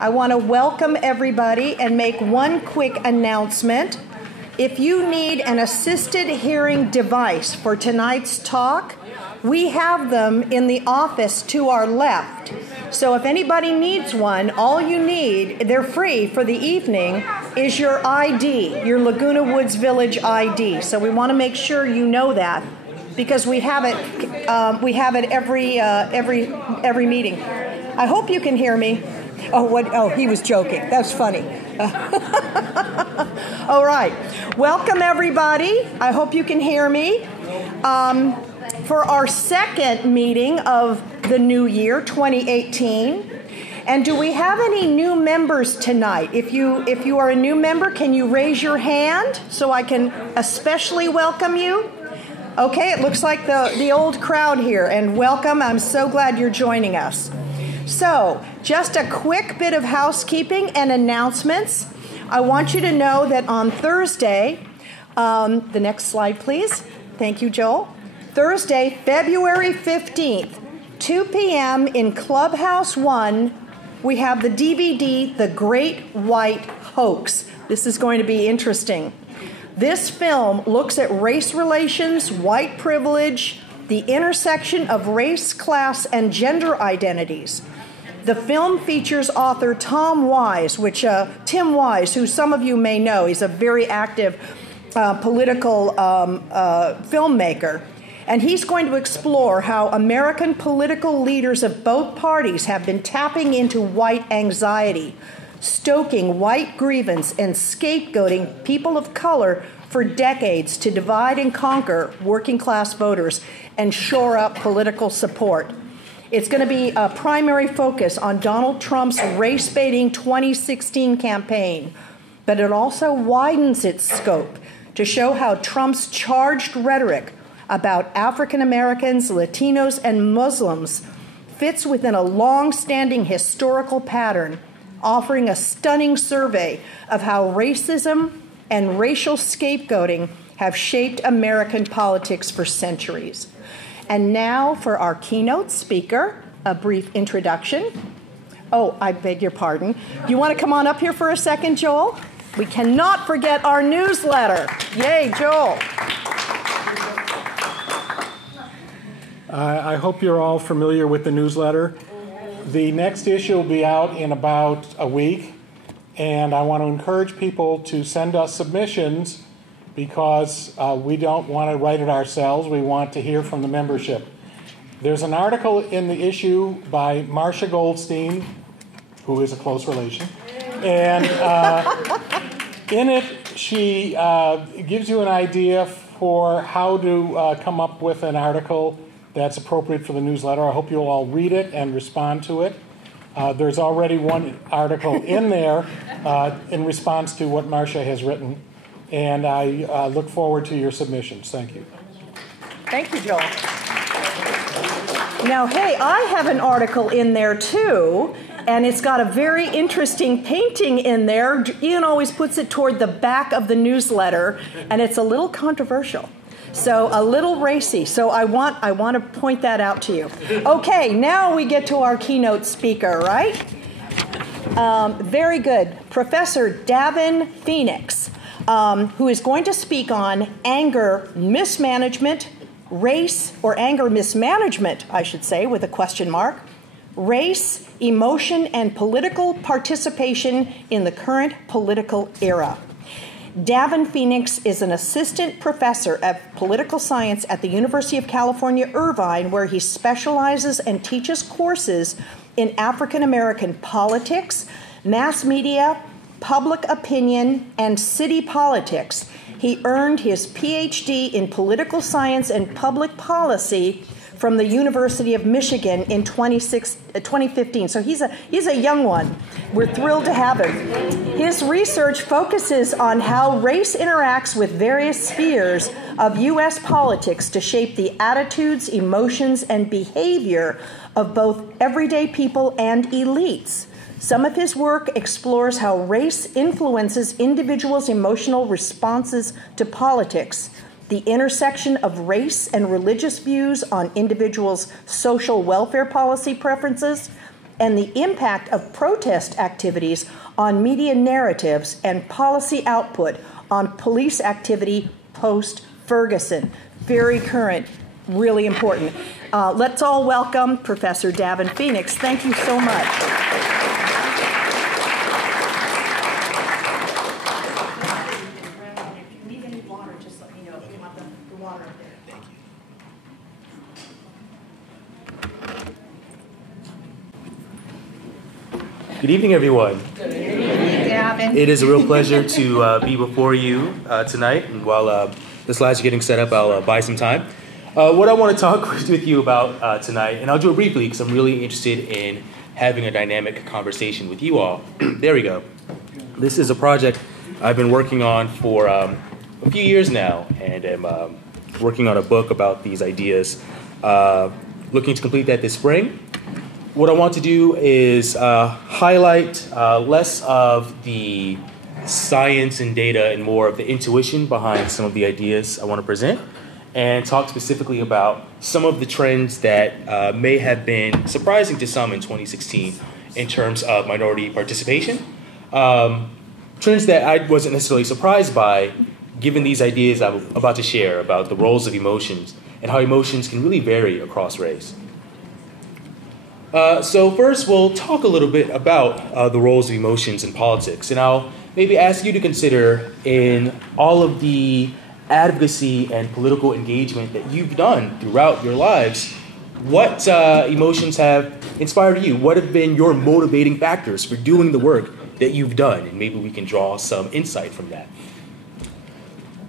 I want to welcome everybody and make one quick announcement. If you need an assisted hearing device for tonight's talk, we have them in the office to our left. So if anybody needs one, all you need, they're free for the evening, is your ID, your Laguna Woods Village ID. So we want to make sure you know that because we have it every meeting. I hope you can hear me. Oh, he was joking. That was funny. All right. Welcome, everybody. I hope you can hear me. For our second meeting of the new year, 2018. And do we have any new members tonight? If you are a new member, can you raise your hand so I can especially welcome you? Okay, it looks like the old crowd here. And welcome. I'm so glad you're joining us. So, just a quick bit of housekeeping and announcements. I want you to know that on Thursday, the next slide, please. Thank you, Joel. Thursday, February 15th, 2 p.m. in Clubhouse 1, we have the DVD, The Great White Hoax. This is going to be interesting. This film looks at race relations, white privilege, the intersection of race, class, and gender identities. The film features author Tim Wise, who some of you may know. He's a very active political filmmaker. And he's going to explore how American political leaders of both parties have been tapping into white anxiety, stoking white grievance, and scapegoating people of color for decades to divide and conquer working class voters and shore up political support. It's going to be a primary focus on Donald Trump's race-baiting 2016 campaign, but it also widens its scope to show how Trump's charged rhetoric about African Americans, Latinos, and Muslims fits within a long-standing historical pattern, offering a stunning survey of how racism and racial scapegoating have shaped American politics for centuries. And now for our keynote speaker, a brief introduction. Oh, I beg your pardon. Do you want to come on up here for a second, Joel? We cannot forget our newsletter. Yay, Joel. I hope you're all familiar with the newsletter. The next issue will be out in about a week, and I want to encourage people to send us submissions because we don't want to write it ourselves. We want to hear from the membership. There's an article in the issue by Marcia Goldstein, who is a close relation, and in it she gives you an idea for how to come up with an article that's appropriate for the newsletter. I hope you'll all read it and respond to it. There's already one article in there in response to what Marcia has written, and I look forward to your submissions. Thank you. Thank you, Joel. Now, hey, I have an article in there, too, and it's got a very interesting painting in there. Ian always puts it toward the back of the newsletter, and it's a little controversial. So a little racy. So I want to point that out to you. Okay, now we get to our keynote speaker, right? Very good. Professor Davin Phoenix, who is going to speak on anger mismanagement, race, or anger mismanagement, I should say, with a question mark, race, emotion, and political participation in the current political era. Davin Phoenix is an assistant professor of political science at the University of California, Irvine, where he specializes and teaches courses in African American politics, mass media, public opinion, and city politics. He earned his PhD in political science and public policy from the University of Michigan in 2015. So he's a young one. We're thrilled to have him. His research focuses on how race interacts with various spheres of U.S. politics to shape the attitudes, emotions, and behavior of both everyday people and elites. Some of his work explores how race influences individuals' emotional responses to politics, the intersection of race and religious views on individuals' social welfare policy preferences, and the impact of protest activities on media narratives and policy output on police activity post-Ferguson. Very current, really important. Let's all welcome Professor Davin Phoenix. Thank you so much. Good evening, everyone. Good evening, Davin. It is a real pleasure to be before you tonight. And while the slides are getting set up, I'll buy some time. What I want to talk with you about tonight, and I'll do it briefly because I'm really interested in having a dynamic conversation with you all. There we go. This is a project I've been working on for a few years now, and am working on a book about these ideas. Looking to complete that this spring. What I want to do is highlight less of the science and data and more of the intuition behind some of the ideas I want to present, and talk specifically about some of the trends that may have been surprising to some in 2016 in terms of minority participation. Trends that I wasn't necessarily surprised by, given these ideas I'm about to share about the roles of emotions and how emotions can really vary across race. So first, we'll talk a little bit about the roles of emotions in politics, and I'll maybe ask you to consider, in all of the advocacy and political engagement that you've done throughout your lives, what emotions have inspired you? What have been your motivating factors for doing the work that you've done? And maybe we can draw some insight from that.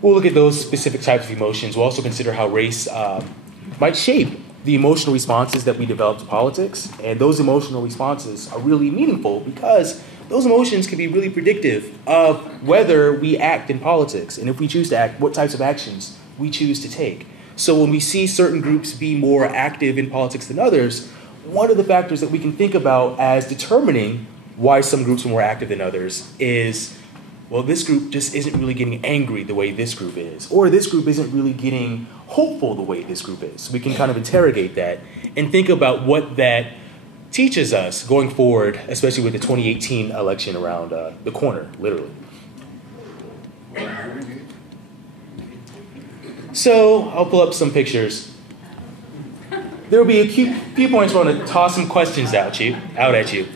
We'll look at those specific types of emotions. We'll also consider how race might shape the emotional responses that we develop to politics. And those emotional responses are really meaningful because those emotions can be really predictive of whether we act in politics. And if we choose to act, what types of actions we choose to take. So when we see certain groups be more active in politics than others, one of the factors that we can think about as determining why some groups are more active than others is, well, this group just isn't really getting angry the way this group is, or this group isn't really getting hopeful the way this group is. So we can kind of interrogate that and think about what that teaches us going forward, especially with the 2018 election around the corner, literally. So I'll pull up some pictures. There will be a few points where I want to toss some questions out at you.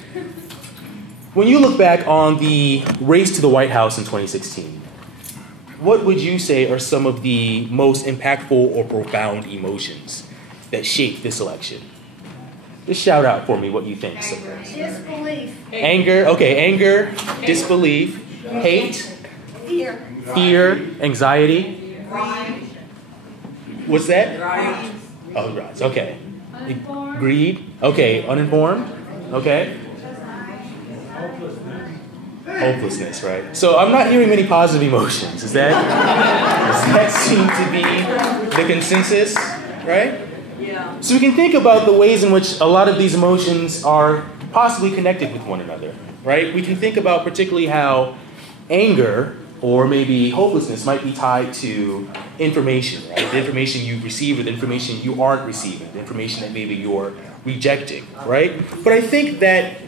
When you look back on the race to the White House in 2016, what would you say are some of the most impactful or profound emotions that shaped this election? Just shout out for me what you think. Disbelief. Anger, okay, anger, disbelief, hate, fear, anxiety. What's that? Oh, right, okay. Greed, okay, uninformed, okay. Hopelessness, right? So I'm not hearing many positive emotions. Does that seem to be the consensus, right? Yeah. So we can think about the ways in which a lot of these emotions are possibly connected with one another, right? We can think about particularly how anger or maybe hopelessness might be tied to information, right? The information you receive or the information you aren't receiving, the information that maybe you're rejecting, right? But I think that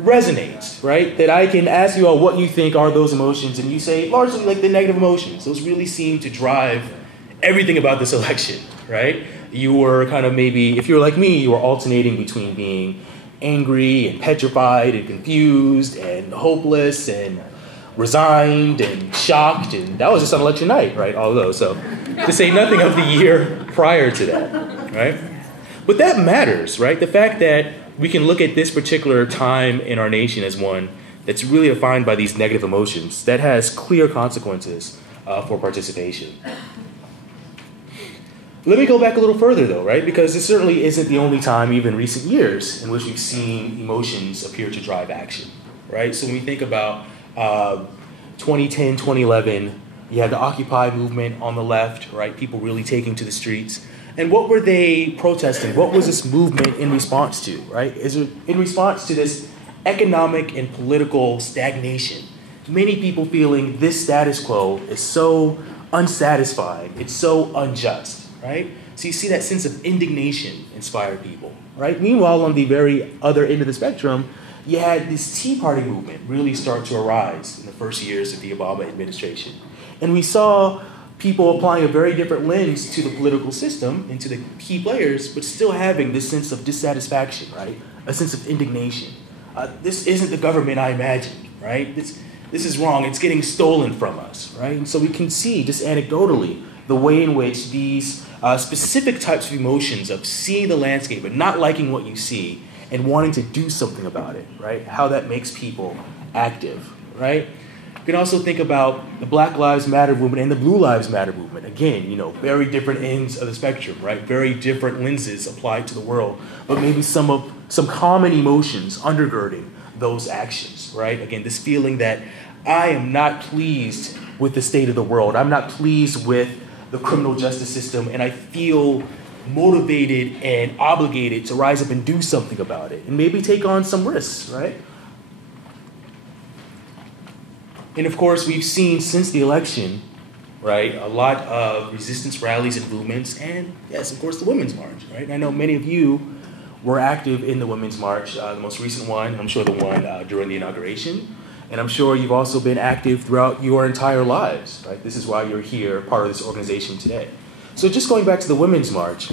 resonates, right? That I can ask you all what you think are those emotions, and you say largely like the negative emotions. Those really seem to drive everything about this election, right? You were kind of maybe, if you're like me, you were alternating between being angry and petrified and confused and hopeless and resigned and shocked, and that was just on election night, right? All of those. So to say nothing of the year prior to that, right? But that matters, right? The fact that we can look at this particular time in our nation as one that's really defined by these negative emotions, that has clear consequences for participation. Let me go back a little further, though, right? Because this certainly isn't the only time, even in recent years, in which we've seen emotions appear to drive action, right? So when we think about 2010, 2011, you had the Occupy movement on the left, right? People really taking to the streets. And what were they protesting? What was this movement in response to, right? Is it in response to this economic and political stagnation? Many people feeling this status quo is so unsatisfying, it's so unjust, right? So you see that sense of indignation inspire people. right? Meanwhile, on the very other end of the spectrum, you had this Tea Party movement really start to arise in the first years of the Obama administration. And we saw people applying a very different lens to the political system and to the key players, but still having this sense of dissatisfaction, right? A sense of indignation. This isn't the government I imagined, right? This is wrong. It's getting stolen from us, right? And so we can see, just anecdotally, the way in which these specific types of emotions of seeing the landscape and not liking what you see and wanting to do something about it, right? How that makes people active, right? You can also think about the Black Lives Matter movement and the Blue Lives Matter movement. Again, very different ends of the spectrum, right? Very different lenses applied to the world, but maybe some common emotions undergirding those actions, right? Again, this feeling that I am not pleased with the state of the world. I'm not pleased with the criminal justice system, and I feel motivated and obligated to rise up and do something about it, and maybe take on some risks, right? And of course, we've seen since the election, right, a lot of resistance rallies and movements, and yes, of course, the Women's March, right? And I know many of you were active in the Women's March, the most recent one, I'm sure the one during the inauguration. And I'm sure you've also been active throughout your entire lives, right? This is why you're here, part of this organization today. So just going back to the Women's March,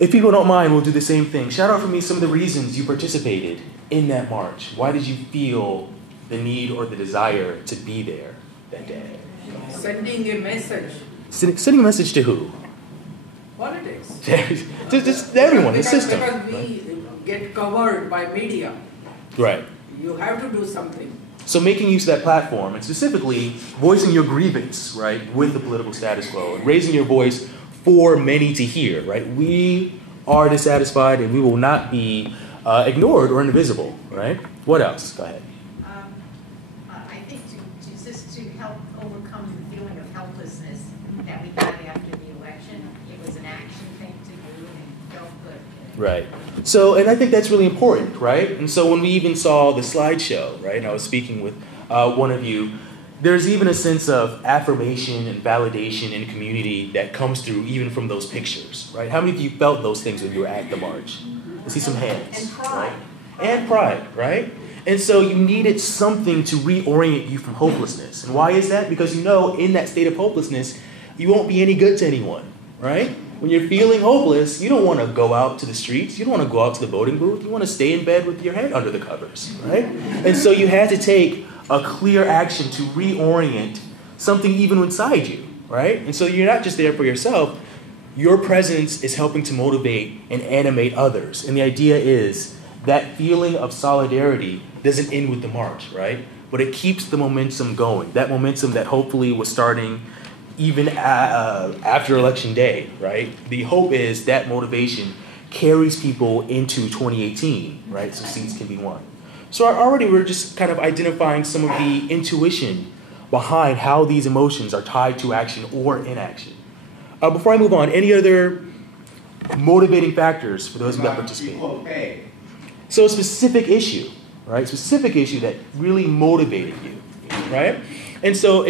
if people don't mind, we'll do the same thing. Shout out for me some of the reasons you participated in that march. Why did you feel the need or the desire to be there that day? Sending a message. Sending a message to who? Politics. just everyone, the system. Because we get covered by media. Right. You have to do something. So making use of that platform, and specifically voicing your grievance, right, with the political status quo, and raising your voice for many to hear, right? We are dissatisfied, and we will not be ignored or invisible, right? What else? Go ahead. I think just to help overcome the feeling of helplessness that we had after the election, it was an action thing to do, and it felt good. Right. So, and I think that's really important, right? And so when we even saw the slideshow, right, and I was speaking with one of you, there's even a sense of affirmation and validation and community that comes through even from those pictures, right? How many of you felt those things when you were at the march? I see some hands. And pride. Right? And pride, right? And so you needed something to reorient you from hopelessness. And why is that? Because in that state of hopelessness, you won't be any good to anyone, right? When you're feeling hopeless, you don't want to go out to the streets. You don't want to go out to the voting booth. You want to stay in bed with your head under the covers, right? And so you had to take a clear action to reorient something even inside you, right? And so you're not just there for yourself. Your presence is helping to motivate and animate others. And the idea is that feeling of solidarity doesn't end with the march, right? But it keeps the momentum going. That momentum that hopefully was starting even after Election Day, right? The hope is that motivation carries people into 2018, right? So seats can be won. So already we're just kind of identifying some of the intuition behind how these emotions are tied to action or inaction. Before I move on, any other motivating factors for those that participate? So a specific issue, right? Specific issue that really motivated you, right? And so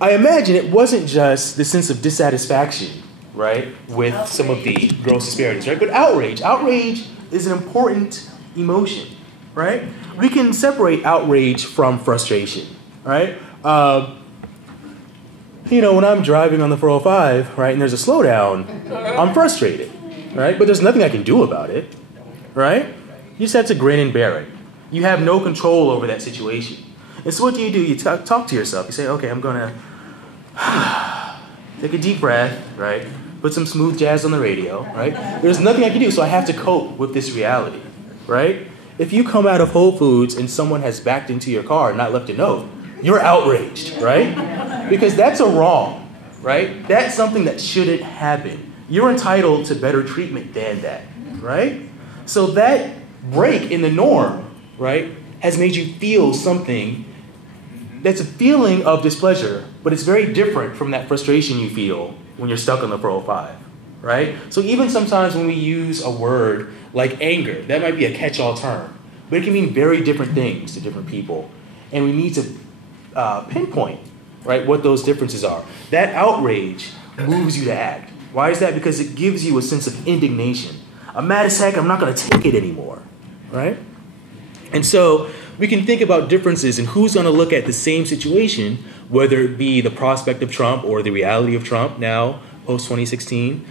I imagine it wasn't just the sense of dissatisfaction, right, with some of the gross disparities, right? But outrage. Outrage is an important emotion, right? We can separate outrage from frustration, right? When I'm driving on the 405, right, and there's a slowdown, I'm frustrated, right? But there's nothing I can do about it, right? You just have to grin and bear it. You have no control over that situation. And so what do? You talk to yourself. You say, okay, I'm going to take a deep breath, right? Put some smooth jazz on the radio, right? There's nothing I can do, so I have to cope with this reality, right? If you come out of Whole Foods and someone has backed into your car and not left a note, you're outraged, right? Because that's a wrong, right? That's something that shouldn't happen. You're entitled to better treatment than that, right? So that break in the norm, right, has made you feel something that's a feeling of displeasure, but it's very different from that frustration you feel when you're stuck on the 405, right? So even sometimes when we use a word like anger, that might be a catch-all term, but it can mean very different things to different people. And we need to pinpoint, right, what those differences are. That outrage moves you to act. Why is that? Because it gives you a sense of indignation. I'm mad as heck, I'm not going to take it anymore, right? And so we can think about differences in who's going to look at the same situation, whether it be the prospect of Trump or the reality of Trump now, post-2016.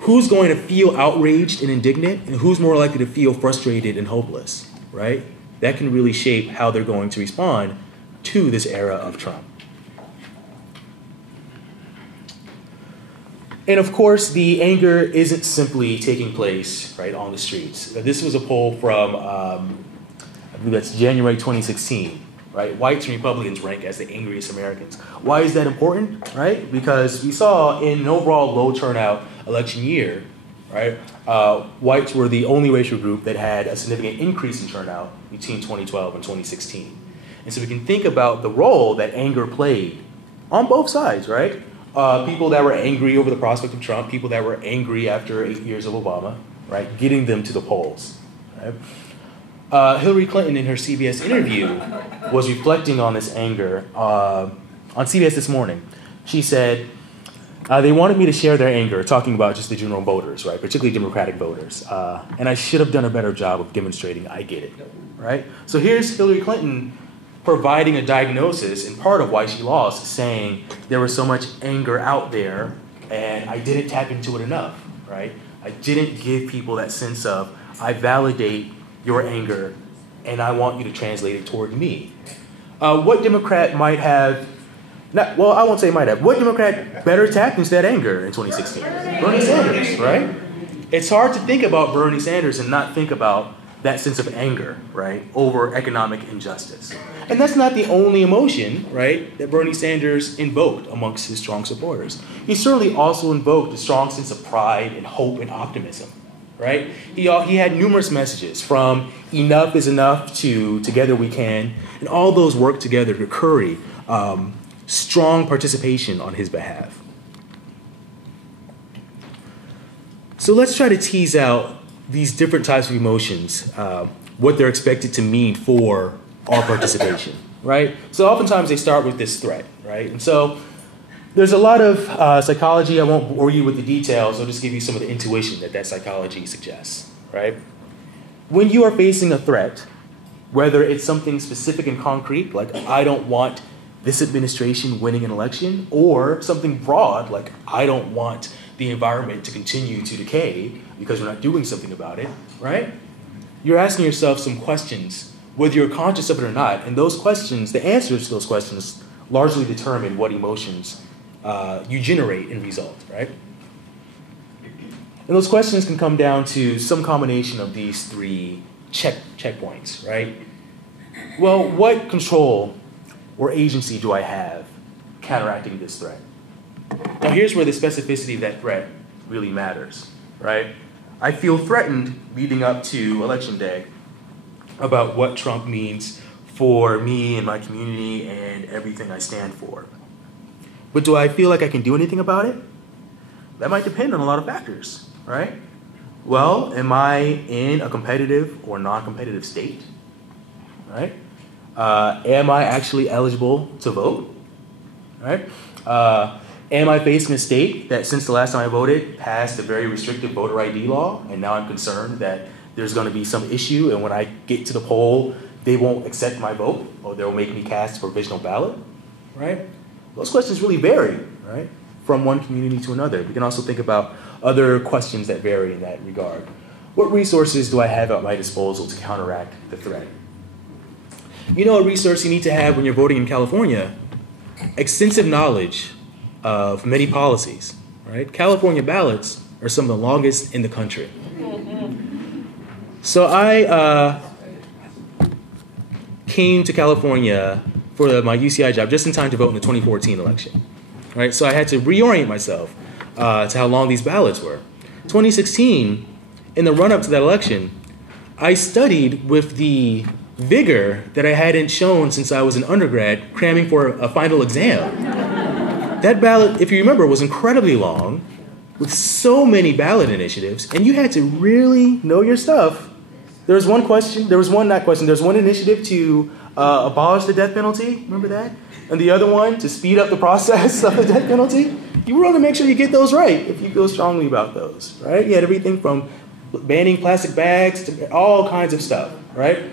Who's going to feel outraged and indignant, and who's more likely to feel frustrated and hopeless, right? That can really shape how they're going to respond to this era of Trump. And of course, the anger isn't simply taking place right on the streets. This was a poll from, I believe that's January 2016, right? Whites and Republicans rank as the angriest Americans. Why is that important, right? Because we saw in an overall low turnout election year, right, whites were the only racial group that had a significant increase in turnout between 2012 and 2016. And so we can think about the role that anger played on both sides, right? People that were angry over the prospect of Trump, people that were angry after 8 years of Obama, right, getting them to the polls, right? Hillary Clinton, in her CBS interview, was reflecting on this anger on CBS this morning. She said, they wanted me to share their anger, talking about just the general voters, right, particularly Democratic voters. And I should have done a better job of demonstrating I get it, right? So here's Hillary Clinton providing a diagnosis and part of why she lost, saying there was so much anger out there and I didn't tap into it enough, right? I didn't give people that sense of, I validate your anger and I want you to translate it toward me. What Democrat might have, I won't say might have, what Democrat better tapped into that anger in 2016? Bernie Sanders, right? It's hard to think about Bernie Sanders and not think about that sense of anger, right, over economic injustice. And that's not the only emotion, right, that Bernie Sanders invoked amongst his strong supporters. He certainly also invoked a strong sense of pride and hope and optimism, right? He had numerous messages, from enough is enough to together we can, and all those work together to curry strong participation on his behalf. So let's try to tease out these different types of emotions, what they're expected to mean for our participation, right? So oftentimes they start with this threat, right? And so there's a lot of psychology. I won't bore you with the details. I'll just give you some of the intuition that psychology suggests, right? When you are facing a threat, whether it's something specific and concrete, like I don't want this administration winning an election, or something broad, like I don't want the environment to continue to decay because we're not doing something about it, right? You're asking yourself some questions, whether you're conscious of it or not, and those questions, the answers to those questions, largely determine what emotions you generate and result, right? And those questions can come down to some combination of these three checkpoints, right? Well, what control or agency do I have counteracting this threat? Now here's where the specificity of that threat really matters, right? I feel threatened leading up to Election Day about what Trump means for me and my community and everything I stand for. But do I feel like I can do anything about it? That might depend on a lot of factors, right? Well, am I in a competitive or non-competitive state, right? Am I actually eligible to vote, right? Am I facing a state that, since the last time I voted, passed a very restrictive voter ID law, and now I'm concerned that there's going to be some issue, and when I get to the poll, they won't accept my vote, or they'll make me cast a provisional ballot, right? Those questions really vary, right, from one community to another. We can also think about other questions that vary in that regard. What resources do I have at my disposal to counteract the threat? You know, a resource you need to have when you're voting in California? Extensive knowledge of many policies, right? California ballots are some of the longest in the country. So I came to California for my UCI job just in time to vote in the 2014 election, right? So I had to reorient myself to how long these ballots were. 2016, in the run-up to that election, I studied with the vigor that I hadn't shown since I was an undergrad cramming for a final exam. That ballot, if you remember, was incredibly long with so many ballot initiatives, and you had to really know your stuff. There was one initiative to abolish the death penalty, remember that? And the other one to speed up the process of the death penalty. You want to make sure you get those right if you feel strongly about those, right? You had everything from banning plastic bags, all kinds of stuff, right?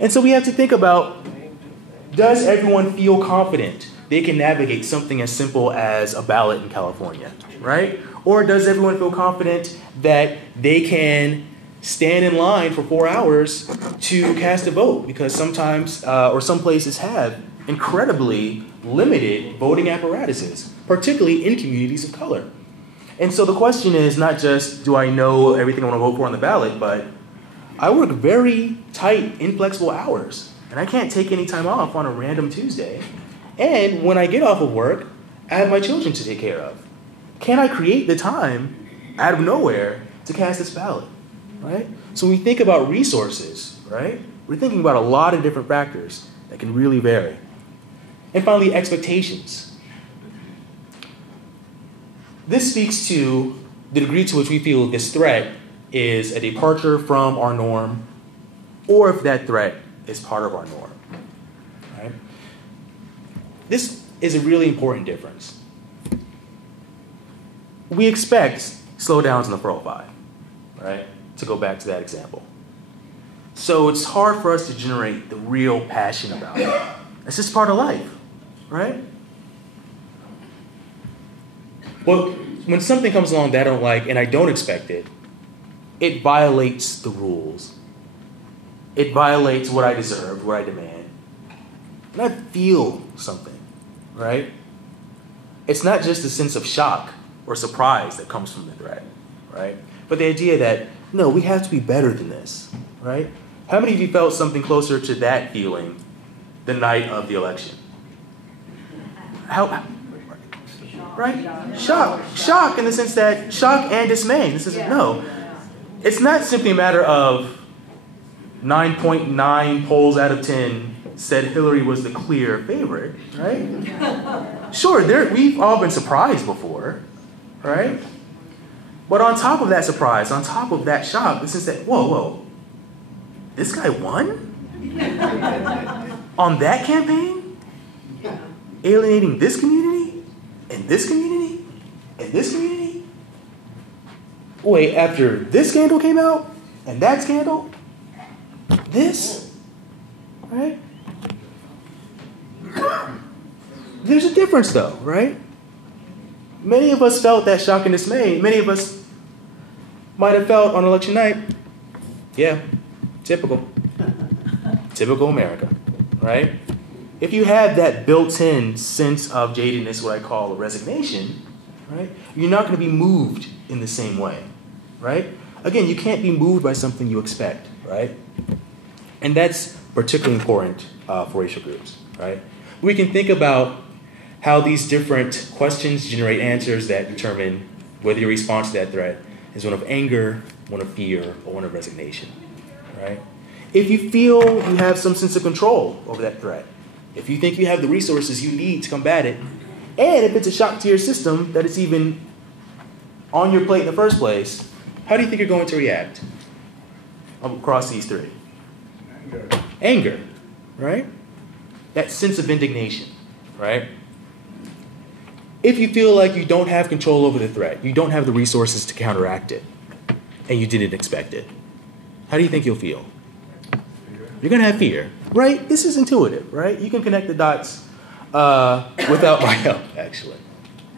And so we have to think about, does everyone feel confident they can navigate something as simple as a ballot in California, right? Or does everyone feel confident that they can stand in line for 4 hours to cast a vote? Because sometimes, or some places have incredibly limited voting apparatuses, particularly in communities of color. And so the question is not just, do I know everything I want to vote for on the ballot, but I work very tight, inflexible hours, and I can't take any time off on a random Tuesday. And when I get off of work, I have my children to take care of. Can I create the time out of nowhere to cast this ballot, right? So when we think about resources, right, we're thinking about a lot of different factors that can really vary. And finally, expectations. This speaks to the degree to which we feel this threat is a departure from our norm, or if that threat is part of our norm, right? This is a really important difference. We expect slowdowns in the 405, right? To go back to that example. So it's hard for us to generate the real passion about it. It's just part of life, right? Well, when something comes along that I don't like and I don't expect it, it violates the rules. It violates what I deserve, what I demand. And I feel something, right? It's not just a sense of shock or surprise that comes from the threat, right? But the idea that, no, we have to be better than this, right? How many of you felt something closer to that feeling the night of the election? How, right? Shock in the sense that, shock and dismay. This is, no. It's not simply a matter of 9.9 polls out of 10 said Hillary was the clear favorite, right? Sure, we've all been surprised before, right? But on top of that surprise, on top of that shock, the sense that, whoa, this guy won? On that campaign? Alienating this community? And this community? And this community? Wait, after this scandal came out? And that scandal? This? Right? There's a difference though, right? Many of us felt that shock and dismay. Many of us might have felt on election night, yeah, typical. Typical America, right? If you have that built-in sense of jadedness, what I call a resignation, right, you're not going to be moved in the same way, right? Again, you can't be moved by something you expect, right? And that's particularly important for racial groups, right? We can think about how these different questions generate answers that determine whether your response to that threat is one of anger, one of fear, or one of resignation, right? If you feel you have some sense of control over that threat, if you think you have the resources you need to combat it, and if it's a shock to your system that it's even on your plate in the first place, how do you think you're going to react across these three? Anger, right? That sense of indignation, right? If you feel like you don't have control over the threat, you don't have the resources to counteract it, and you didn't expect it, how do you think you'll feel? You're going to have fear, right? This is intuitive, right? You can connect the dots without my help, actually,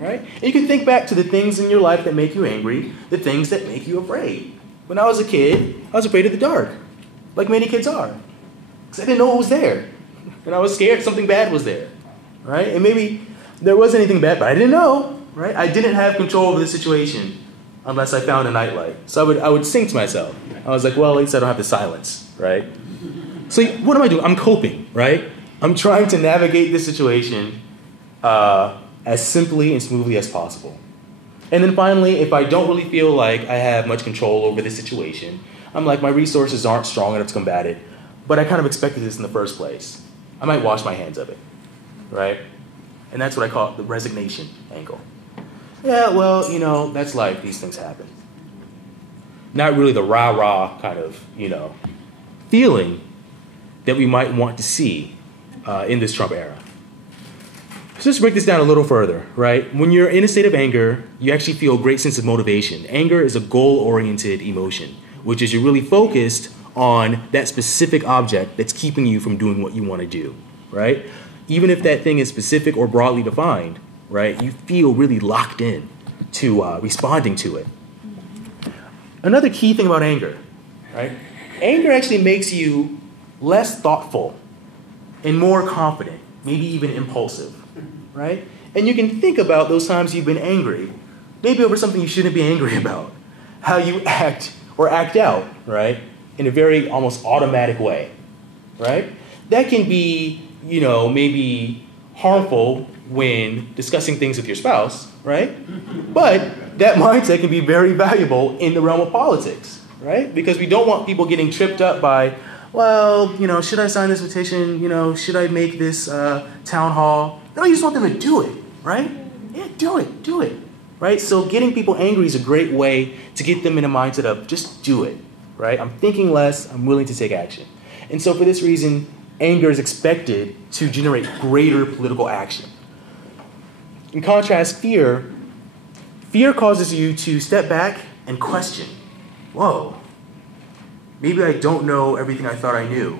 right? And you can think back to the things in your life that make you angry, the things that make you afraid. When I was a kid, I was afraid of the dark, like many kids are, because I didn't know what was there. And I was scared something bad was there, right? And maybe there wasn't anything bad, but I didn't know, right? I didn't have control over the situation unless I found a nightlight. So I would sing to myself. I was like, well, at least I don't have the silence, right? So what am I doing? I'm coping, right? I'm trying to navigate this situation as simply and smoothly as possible. And then finally, if I don't really feel like I have much control over the situation, I'm like, my resources aren't strong enough to combat it, but I kind of expected this in the first place. I might wash my hands of it, right? And that's what I call the resignation angle. Yeah, well, that's life. These things happen. Not really the rah-rah kind of, feeling that we might want to see in this Trump era. So let's break this down a little further, right? When you're in a state of anger, you actually feel a great sense of motivation. Anger is a goal-oriented emotion. which is you're really focused on that specific object that's keeping you from doing what you want to do, right? Even if that thing is specific or broadly defined, right, you feel really locked in to responding to it. Another key thing about anger, right? Anger actually makes you less thoughtful and more confident, maybe even impulsive, right? And you can think about those times you've been angry, maybe over something you shouldn't be angry about, how you act or act out, right, in a very almost automatic way, right? That can be, maybe harmful when discussing things with your spouse, right? But that mindset can be very valuable in the realm of politics, right? Because we don't want people getting tripped up by, well, should I sign this petition? Should I make this town hall? No, you just want them to do it, right? Yeah, do it, right? So getting people angry is a great way to get them in a mindset of just do it, right? I'm thinking less, I'm willing to take action. And so for this reason, anger is expected to generate greater political action. In contrast, fear causes you to step back and question, whoa, maybe I don't know everything I thought I knew.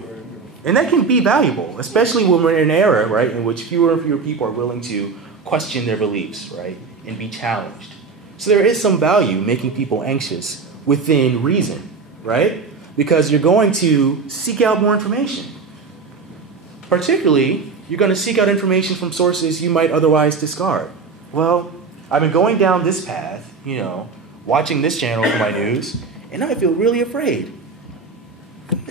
And that can be valuable, especially when we're in an era, right, in which fewer and fewer people are willing to question their beliefs, right, and be challenged. So there is some value making people anxious within reason, right? Because you're going to seek out more information. Particularly, you're going to seek out information from sources you might otherwise discard. Well, I've been going down this path, watching this channel for my news, and now I feel really afraid.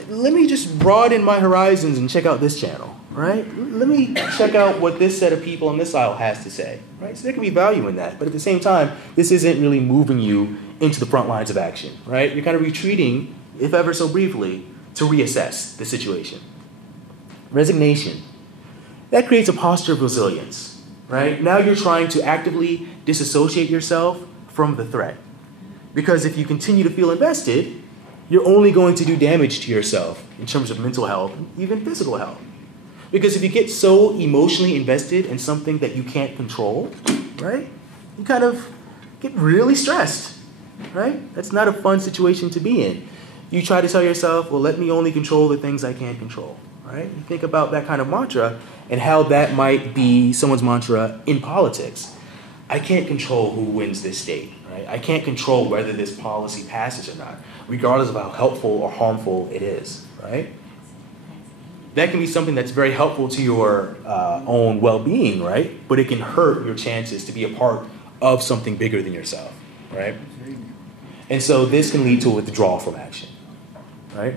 Let me just broaden my horizons and check out this channel, right? Let me check out what this set of people on this aisle has to say, right? So there can be value in that, but at the same time, this isn't really moving you into the front lines of action, right? You're kind of retreating, if ever so briefly, to reassess the situation. Resignation. That creates a posture of resilience, right? Now you're trying to actively disassociate yourself from the threat. Because if you continue to feel invested, you're only going to do damage to yourself in terms of mental health, even physical health. Because if you get so emotionally invested in something that you can't control, right, you kind of get really stressed, right? That's not a fun situation to be in. You try to tell yourself, well, let me only control the things I can control, right? You think about that kind of mantra and how that might be someone's mantra in politics. I can't control who wins this state, right? I can't control whether this policy passes or not, regardless of how helpful or harmful it is, right? That can be something that's very helpful to your own well-being, right? But it can hurt your chances to be a part of something bigger than yourself, right? And so this can lead to a withdrawal from action, right?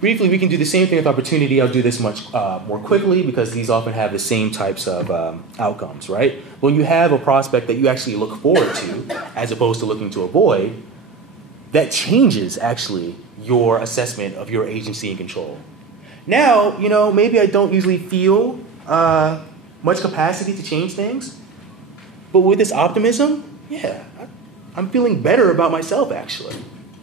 Briefly, we can do the same thing with opportunity. I'll do this much more quickly because these often have the same types of outcomes, right? When you have a prospect that you actually look forward to, as opposed to looking to avoid, that changes actually your assessment of your agency and control. Now, maybe I don't usually feel much capacity to change things, but with this optimism, yeah, I'm feeling better about myself actually,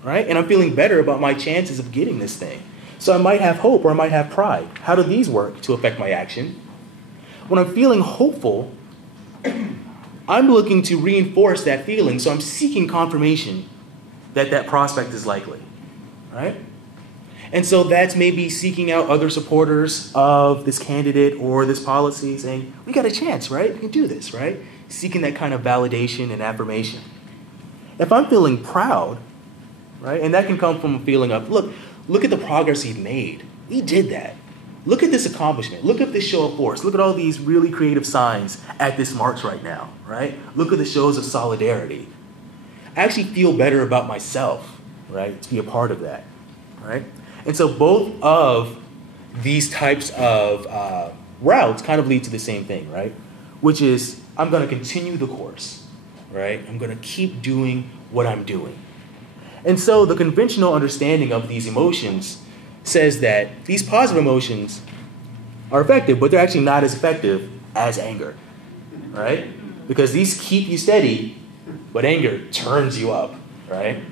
right? And I'm feeling better about my chances of getting this thing. So I might have hope or I might have pride. How do these work to affect my action? When I'm feeling hopeful, I'm looking to reinforce that feeling, so I'm seeking confirmation that that prospect is likely, right? And so that's maybe seeking out other supporters of this candidate or this policy, saying, we got a chance, right? We can do this, right? Seeking that kind of validation and affirmation. If I'm feeling proud, right, and that can come from a feeling of, look at the progress he made. We did that. Look at this accomplishment. Look at this show of force. Look at all these really creative signs at this march right now, right? Look at the shows of solidarity. I actually feel better about myself, right, to be a part of that, right? And so both of these types of routes kind of lead to the same thing, right? Which is, I'm going to continue the course, right? I'm going to keep doing what I'm doing. And so the conventional understanding of these emotions says that these positive emotions are effective, but they're actually not as effective as anger, right? Because these keep you steady, but anger turns you up, right?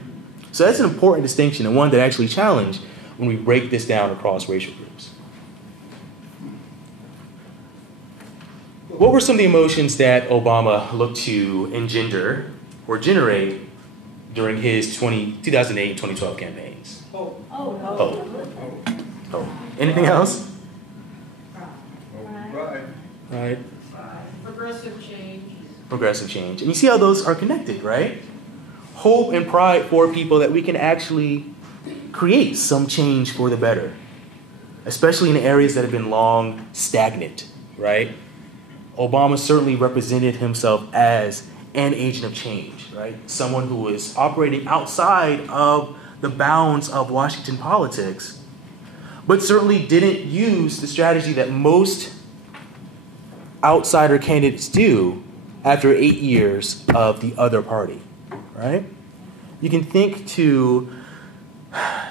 So that's an important distinction and one that I actually challenge when we break this down across racial groups. What were some of the emotions that Obama looked to engender or generate during his 2008 and 2012 campaigns. Hope. Hope. Anything else? Right. Progressive change. Progressive change. And you see how those are connected, right? Hope and pride for people that we can actually create some change for the better, especially in areas that have been long stagnant, right? Obama certainly represented himself as an agent of change, right? Someone who is operating outside of the bounds of Washington politics, but certainly didn't use the strategy that most outsider candidates do after 8 years of the other party, right? You can think to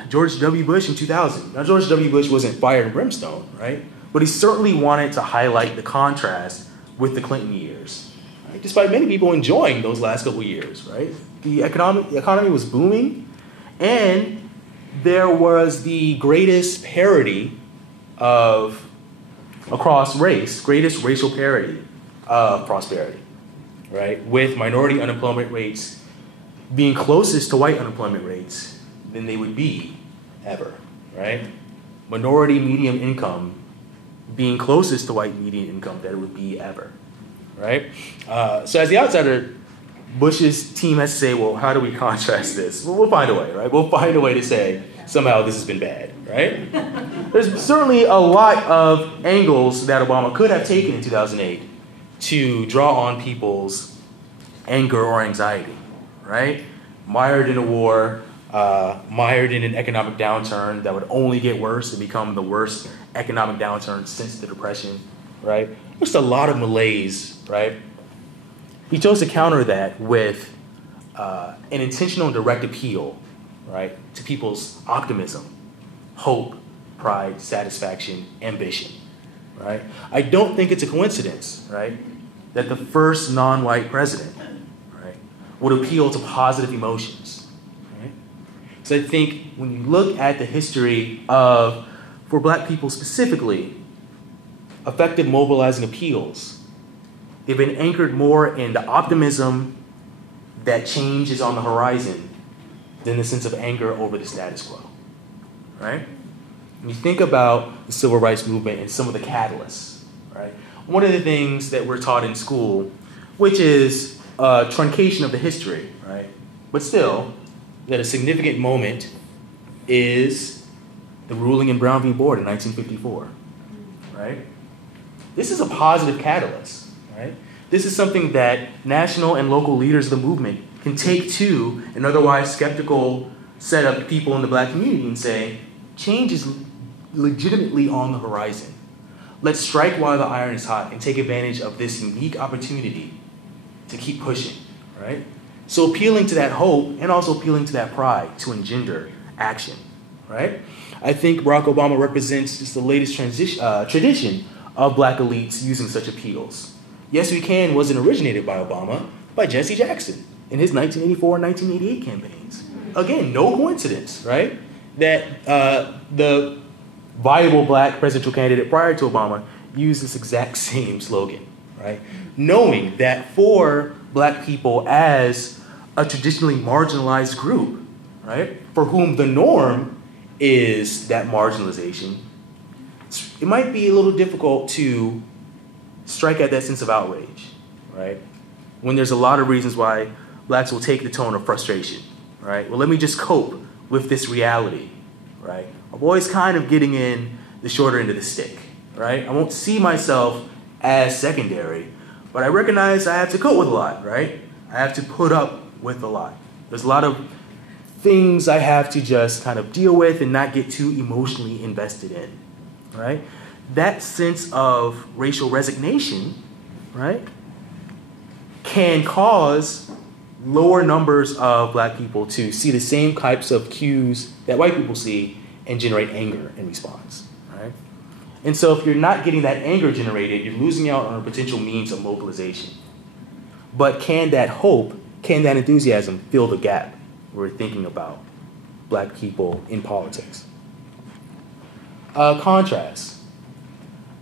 George W. Bush in 2000. Now, George W. Bush wasn't fire and brimstone, right? But he certainly wanted to highlight the contrast with the Clinton years, right? Despite many people enjoying those last couple years, right? The economy was booming, and there was the greatest parity of across race, greatest racial parity of prosperity, right? With minority unemployment rates being closest to white unemployment rates than they would be ever, right? Minority median income being closest to white median income that it would be ever, right? So as the outsider, Bush's team has to say, well, how do we contrast this? Well, we'll find a way, right? We'll find a way to say, somehow this has been bad, right? There's certainly a lot of angles that Obama could have taken in 2008 to draw on people's anger or anxiety, right? Mired in a war, mired in an economic downturn that would only get worse and become the worst economic downturn since the Depression, right? Just a lot of malaise, right? He chose to counter that with an intentional and direct appeal, right, to people's optimism, hope, pride, satisfaction, ambition, right? I don't think it's a coincidence, right, that the first non-white president, right, would appeal to positive emotions, right? So I think when you look at the history of, for black people specifically, effective mobilizing appeals, they've been anchored more in the optimism that change is on the horizon than the sense of anger over the status quo, right? When you think about the civil rights movement and some of the catalysts, right? One of the things that we're taught in school, which is a truncation of the history, right? But still, that a significant moment is the ruling in Brown v. Board in 1954, right? This is a positive catalyst, right? This is something that national and local leaders of the movement can take to an otherwise skeptical set of people in the black community and say, change is legitimately on the horizon. Let's strike while the iron is hot and take advantage of this unique opportunity to keep pushing, right? So appealing to that hope and also appealing to that pride to engender action, right? I think Barack Obama represents just the latest tradition of black elites using such appeals. Yes, We Can wasn't originated by Obama, by Jesse Jackson in his 1984 and 1988 campaigns. Again, no coincidence, right? That the viable black presidential candidate prior to Obama used this exact same slogan, right? Knowing that for black people as a traditionally marginalized group, right, for whom the norm is that marginalization, it might be a little difficult to strike at that sense of outrage, right? When there's a lot of reasons why blacks will take the tone of frustration, right? Well, let me just cope with this reality, right? I'm always kind of getting in the shorter end of the stick, right? I won't see myself as secondary, but I recognize I have to cope with a lot, right? I have to put up with a lot. There's a lot of things I have to just kind of deal with and not get too emotionally invested in, right? That sense of racial resignation, right, can cause lower numbers of black people to see the same types of cues that white people see and generate anger in response, right? And so if you're not getting that anger generated, you're losing out on a potential means of mobilization. But can that hope, can that enthusiasm fill the gap we're thinking about black people in politics? Contrast.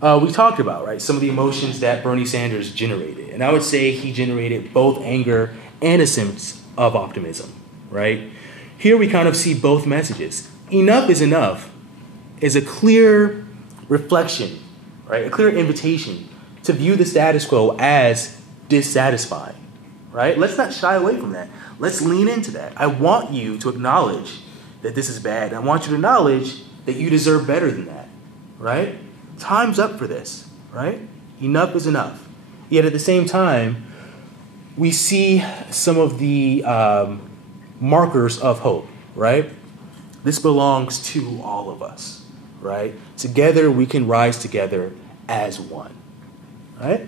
We talked about, right, some of the emotions that Bernie Sanders generated. And I would say he generated both anger and a sense of optimism, right? Here we kind of see both messages. Enough is enough is a clear reflection, right? A clear invitation to view the status quo as dissatisfying, right? Let's not shy away from that. Let's lean into that. I want you to acknowledge that this is bad. I want you to acknowledge that you deserve better than that, right? Time's up for this, right? Enough is enough. Yet at the same time, we see some of the markers of hope, right? This belongs to all of us, right? Together we can rise together as one, right?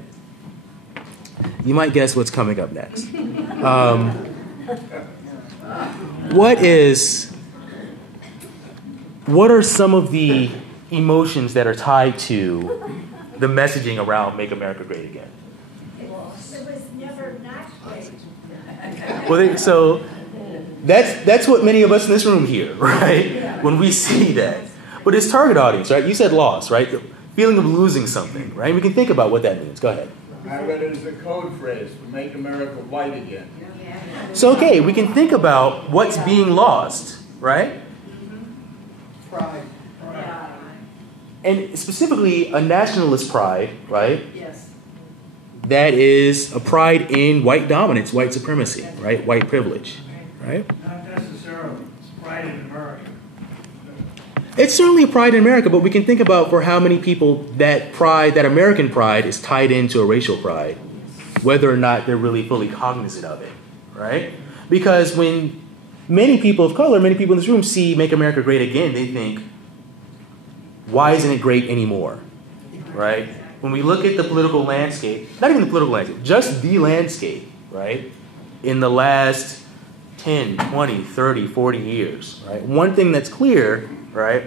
You might guess what's coming up next. What are some of the emotions that are tied to the messaging around Make America Great Again? It was never not great. Well, so that's what many of us in this room hear, right? When we see that. But it's target audience, right? You said loss, right? The feeling of losing something, right? We can think about what that means. Go ahead. I read it as a code phrase for Make America White Again. So, okay, we can think about what's being lost, right? Pride. And specifically a nationalist pride, right? Yes. That is a pride in white dominance, white supremacy, right? White privilege, right? Not necessarily. It's pride in America. It's certainly a pride in America, but we can think about for how many people that pride, that American pride, is tied into a racial pride, whether or not they're really fully cognizant of it, right? Because when many people of color, many people in this room see Make America Great Again, they think, why isn't it great anymore, right? When we look at the political landscape, not even the political landscape, just the landscape, right, in the last 10, 20, 30, 40 years, right? One thing that's clear, right,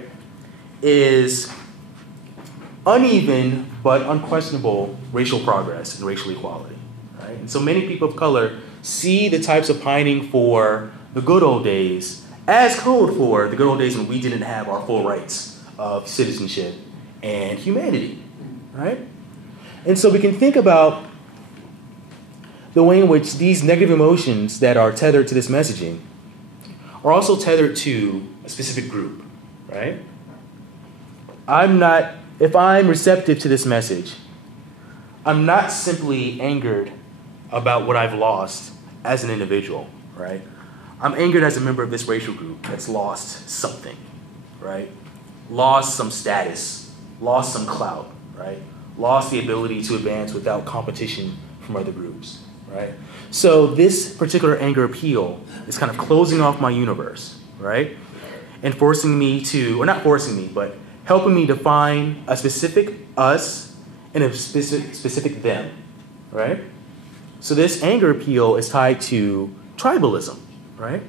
is uneven but unquestionable racial progress and racial equality, right? And so many people of color see the types of pining for the good old days as code for the good old days when we didn't have our full rights of citizenship and humanity, right? And so we can think about the way in which these negative emotions that are tethered to this messaging are also tethered to a specific group, right? If I'm receptive to this message, I'm not simply angered about what I've lost as an individual, right? I'm angered as a member of this racial group that's lost something, right? Lost some status, lost some clout, right? Lost the ability to advance without competition from other groups, right? So this particular anger appeal is kind of closing off my universe, right? And forcing me to, or not forcing me, but helping me define a specific us and a specific them, right? So this anger appeal is tied to tribalism, right?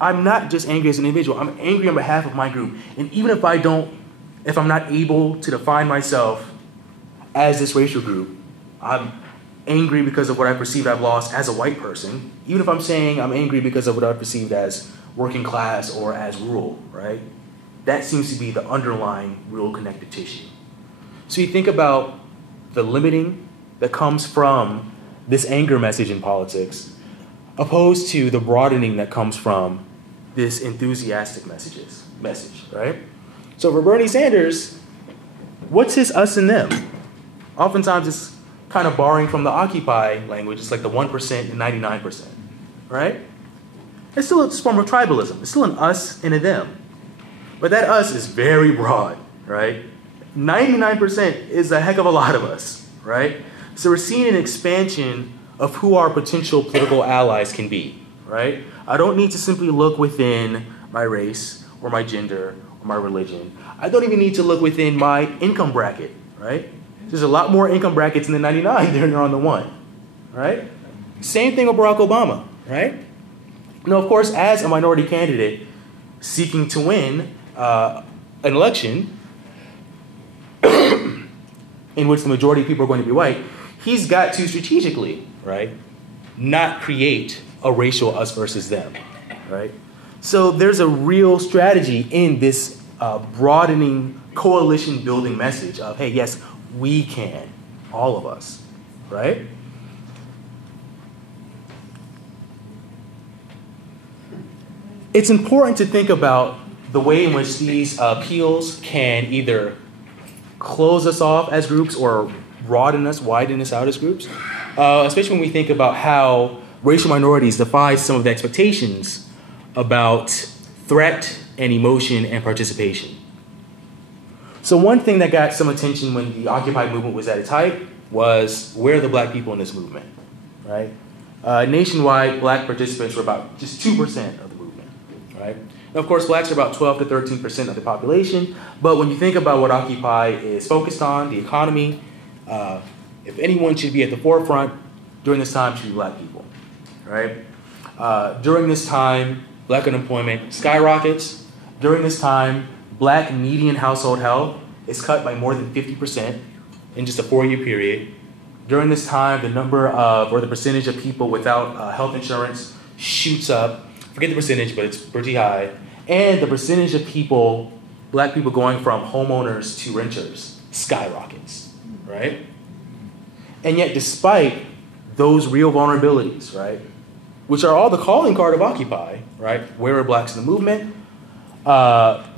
I'm not just angry as an individual. I'm angry on behalf of my group. And even if I'm not able to define myself as this racial group, I'm angry because of what I perceive I've lost as a white person. Even if I'm saying I'm angry because of what I perceived as working class or as rural, right? That seems to be the underlying real connective tissue. So you think about the limiting that comes from this anger message in politics, opposed to the broadening that comes from this enthusiastic message, right? So for Bernie Sanders, what's his us and them? Oftentimes it's kind of borrowing from the Occupy language. It's like the 1% and 99%, right? It's still a form of tribalism. It's still an us and a them. But that us is very broad, right? 99% is a heck of a lot of us, right? So we're seeing an expansion of who our potential political allies can be, right? I don't need to simply look within my race or my gender or my religion. I don't even need to look within my income bracket, right? There's a lot more income brackets in the 99 than there are on the 1, right? Same thing with Barack Obama, right? Now, of course, as a minority candidate seeking to win an election in which the majority of people are going to be white, he's got to strategically, right, not create a racial us versus them, right? So there's a real strategy in this broadening coalition building message of, hey, yes, we can, all of us, right? it's important to think about the way in which these appeals can either close us off as groups or widen us out as groups, especially when we think about how racial minorities defy some of the expectations about threat and emotion and participation. So one thing that got some attention when the Occupy movement was at its height was, where are the black people in this movement, right? Nationwide, black participants were about just 2% of the movement, right? And of course, blacks are about 12 to 13% of the population, but when you think about what Occupy is focused on, the economy, if anyone should be at the forefront during this time, it should be black people, right? During this time, black unemployment skyrockets. During this time, black median household health is cut by more than 50% in just a 4-year period. During this time, the percentage of people without health insurance shoots up. Forget the percentage, but it's pretty high. And the percentage of people, black people going from homeowners to renters, skyrockets, right? And yet, despite those real vulnerabilities, right, which are all the calling card of Occupy, right, where are blacks in the movement?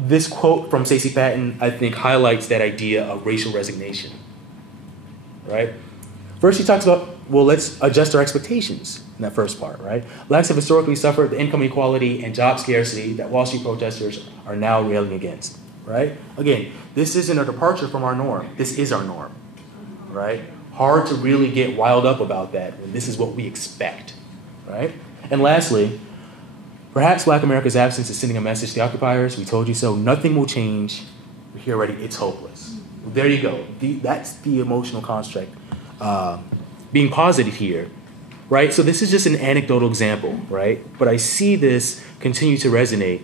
This quote from Stacey Patton, I think, highlights that idea of racial resignation, right? First, she talks about, well, let's adjust our expectations in that first part, right? Blacks have historically suffered the income inequality and job scarcity that Wall Street protesters are now railing against, right? Again, this isn't a departure from our norm. This is our norm, right? Hard to really get wild up about that when this is what we expect, right? And lastly, perhaps Black America's absence is sending a message to the occupiers. We told you so. Nothing will change. We're here already. It's hopeless. Well, there you go. That's the emotional construct being posited here, right? So this is just an anecdotal example, right? But I see this continue to resonate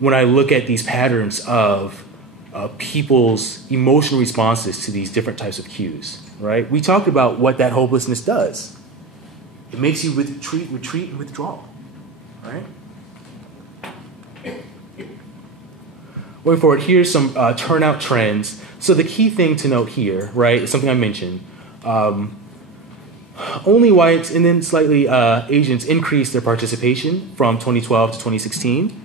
when I look at these patterns of people's emotional responses to these different types of cues, right? We talked about what that hopelessness does. It makes you retreat, and withdraw, right? Going forward, here's some turnout trends. So the key thing to note here, right, is something I mentioned. Only whites and then slightly Asians increased their participation from 2012 to 2016.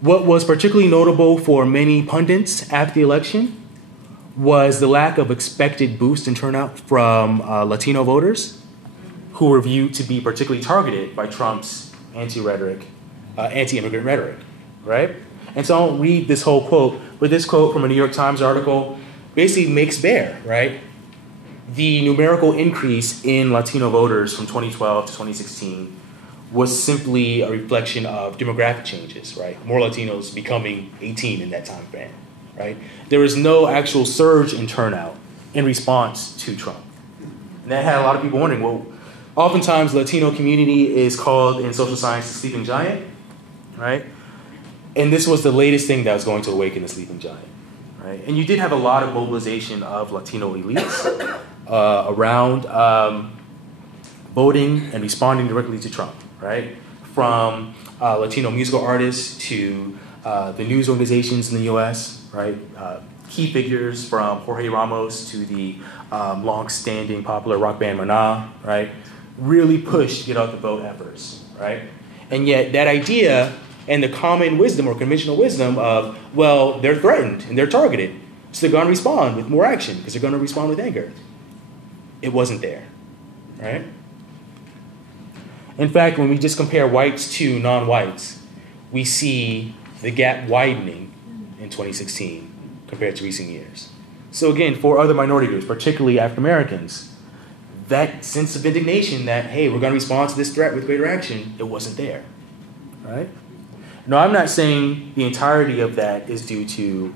What was particularly notable for many pundits after the election was the lack of expected boost in turnout from Latino voters, who were viewed to be particularly targeted by Trump's anti-immigrant rhetoric, right? And so I won't read this whole quote, but this quote from a New York Times article basically makes bare, right, the numerical increase in Latino voters from 2012 to 2016 was simply a reflection of demographic changes, right? More Latinos becoming 18 in that time span, right? There was no actual surge in turnout in response to Trump. And that had a lot of people wondering, well, oftentimes Latino community is called in social science the sleeping giant, right? And this was the latest thing that was going to awaken the sleeping giant, right? And you did have a lot of mobilization of Latino elites around voting and responding directly to Trump, right? From Latino musical artists to the news organizations in the U.S., right? Key figures from Jorge Ramos to the long-standing popular rock band Maná, right? Really pushed get out the vote efforts, right? And yet that idea and the common wisdom or conventional wisdom of, well, they're threatened and they're targeted, so they're going to respond with more action because they're going to respond with anger. It wasn't there, right? In fact, when we just compare whites to non-whites, we see the gap widening in 2016 compared to recent years. So again, for other minority groups, particularly African Americans, that sense of indignation that, hey, we're going to respond to this threat with greater action, it wasn't there, right? No, I'm not saying the entirety of that is due to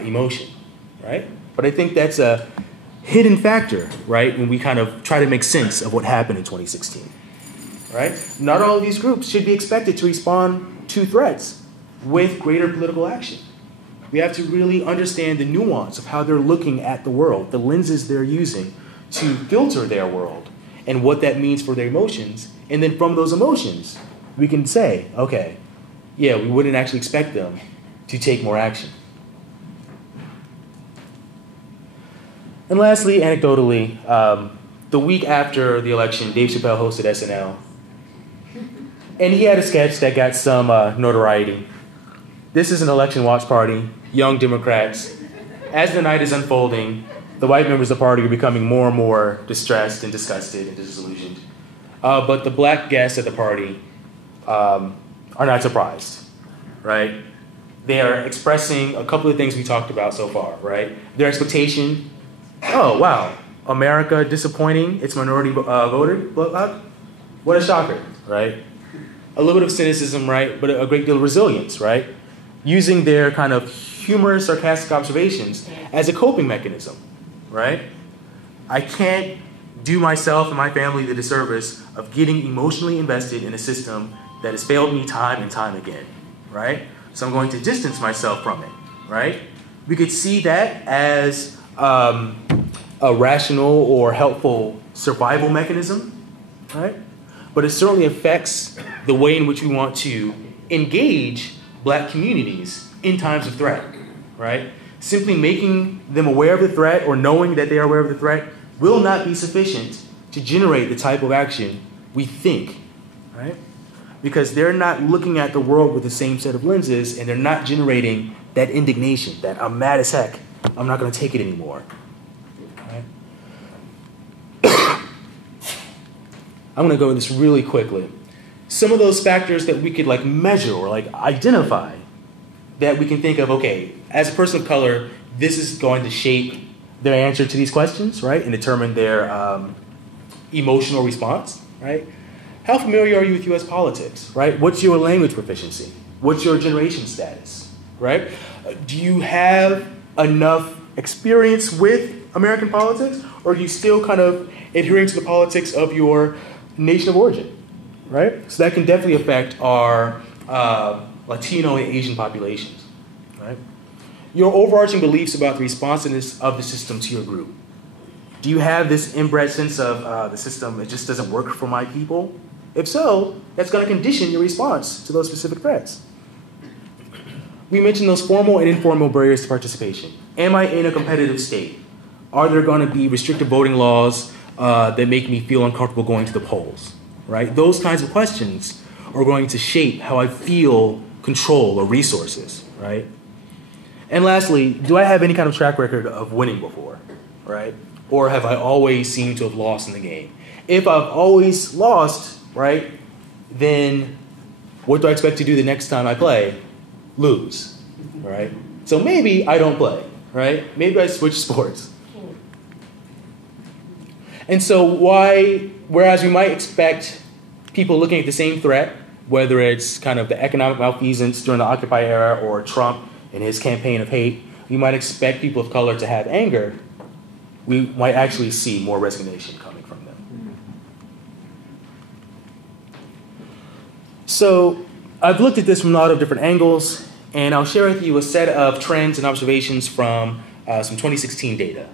emotion, right? But I think that's a hidden factor, right, when we kind of try to make sense of what happened in 2016, right? Not all of these groups should be expected to respond to threats with greater political action. We have to really understand the nuance of how they're looking at the world, the lenses they're using to filter their world, and what that means for their emotions. And then from those emotions, we can say, okay, yeah, we wouldn't actually expect them to take more action. And lastly, anecdotally, the week after the election, Dave Chappelle hosted SNL. And he had a sketch that got some notoriety. This is an election watch party, young Democrats. As the night is unfolding, the white members of the party are becoming more and more distressed and disgusted and disillusioned. But the black guests at the party are not surprised, right? They are expressing a couple of things we talked about so far, right? Their expectation, oh, wow, America disappointing its minority voter bloc? What a shocker, right? A little bit of cynicism, right? But a great deal of resilience, right? Using their kind of humorous, sarcastic observations as a coping mechanism, right? I can't do myself and my family the disservice of getting emotionally invested in a system that has failed me time and time again, right? So I'm going to distance myself from it, right? We could see that as a rational or helpful survival mechanism, right? But it certainly affects the way in which we want to engage black communities in times of threat, right? Simply making them aware of the threat or knowing that they are aware of the threat will not be sufficient to generate the type of action we think, right? Because they're not looking at the world with the same set of lenses, and they're not generating that indignation, that I'm mad as heck, I'm not going to take it anymore. Right? I'm going to go over this really quickly. Some of those factors that we could measure or identify that we can think of, okay, as a person of color, this is going to shape their answer to these questions, right, and determine their emotional response, right? How familiar are you with U.S. politics, right? What's your language proficiency? What's your generation status, right? Do you have enough experience with American politics, or are you still kind of adhering to the politics of your nation of origin, right? So that can definitely affect our Latino and Asian populations, right? Your overarching beliefs about the responsiveness of the system to your group. Do you have this inbred sense of the system, it just doesn't work for my people? If so, that's going to condition your response to those specific threats. We mentioned those formal and informal barriers to participation. Am I in a competitive state? Are there going to be restrictive voting laws that make me feel uncomfortable going to the polls? Right? Those kinds of questions are going to shape how I feel control or resources, right? And lastly, do I have any kind of track record of winning before, right? Or have I always seemed to have lost in the game? If I've always lost, right, then what do I expect to do the next time I play? Lose, right? So maybe I don't play, right? Maybe I switch sports. And so whereas we might expect people looking at the same threat, whether it's kind of the economic malfeasance during the Occupy era or Trump and his campaign of hate, we might expect people of color to have anger. We might actually see more resignation coming from them. So I've looked at this from a lot of different angles, and I'll share with you a set of trends and observations from some 2016 data.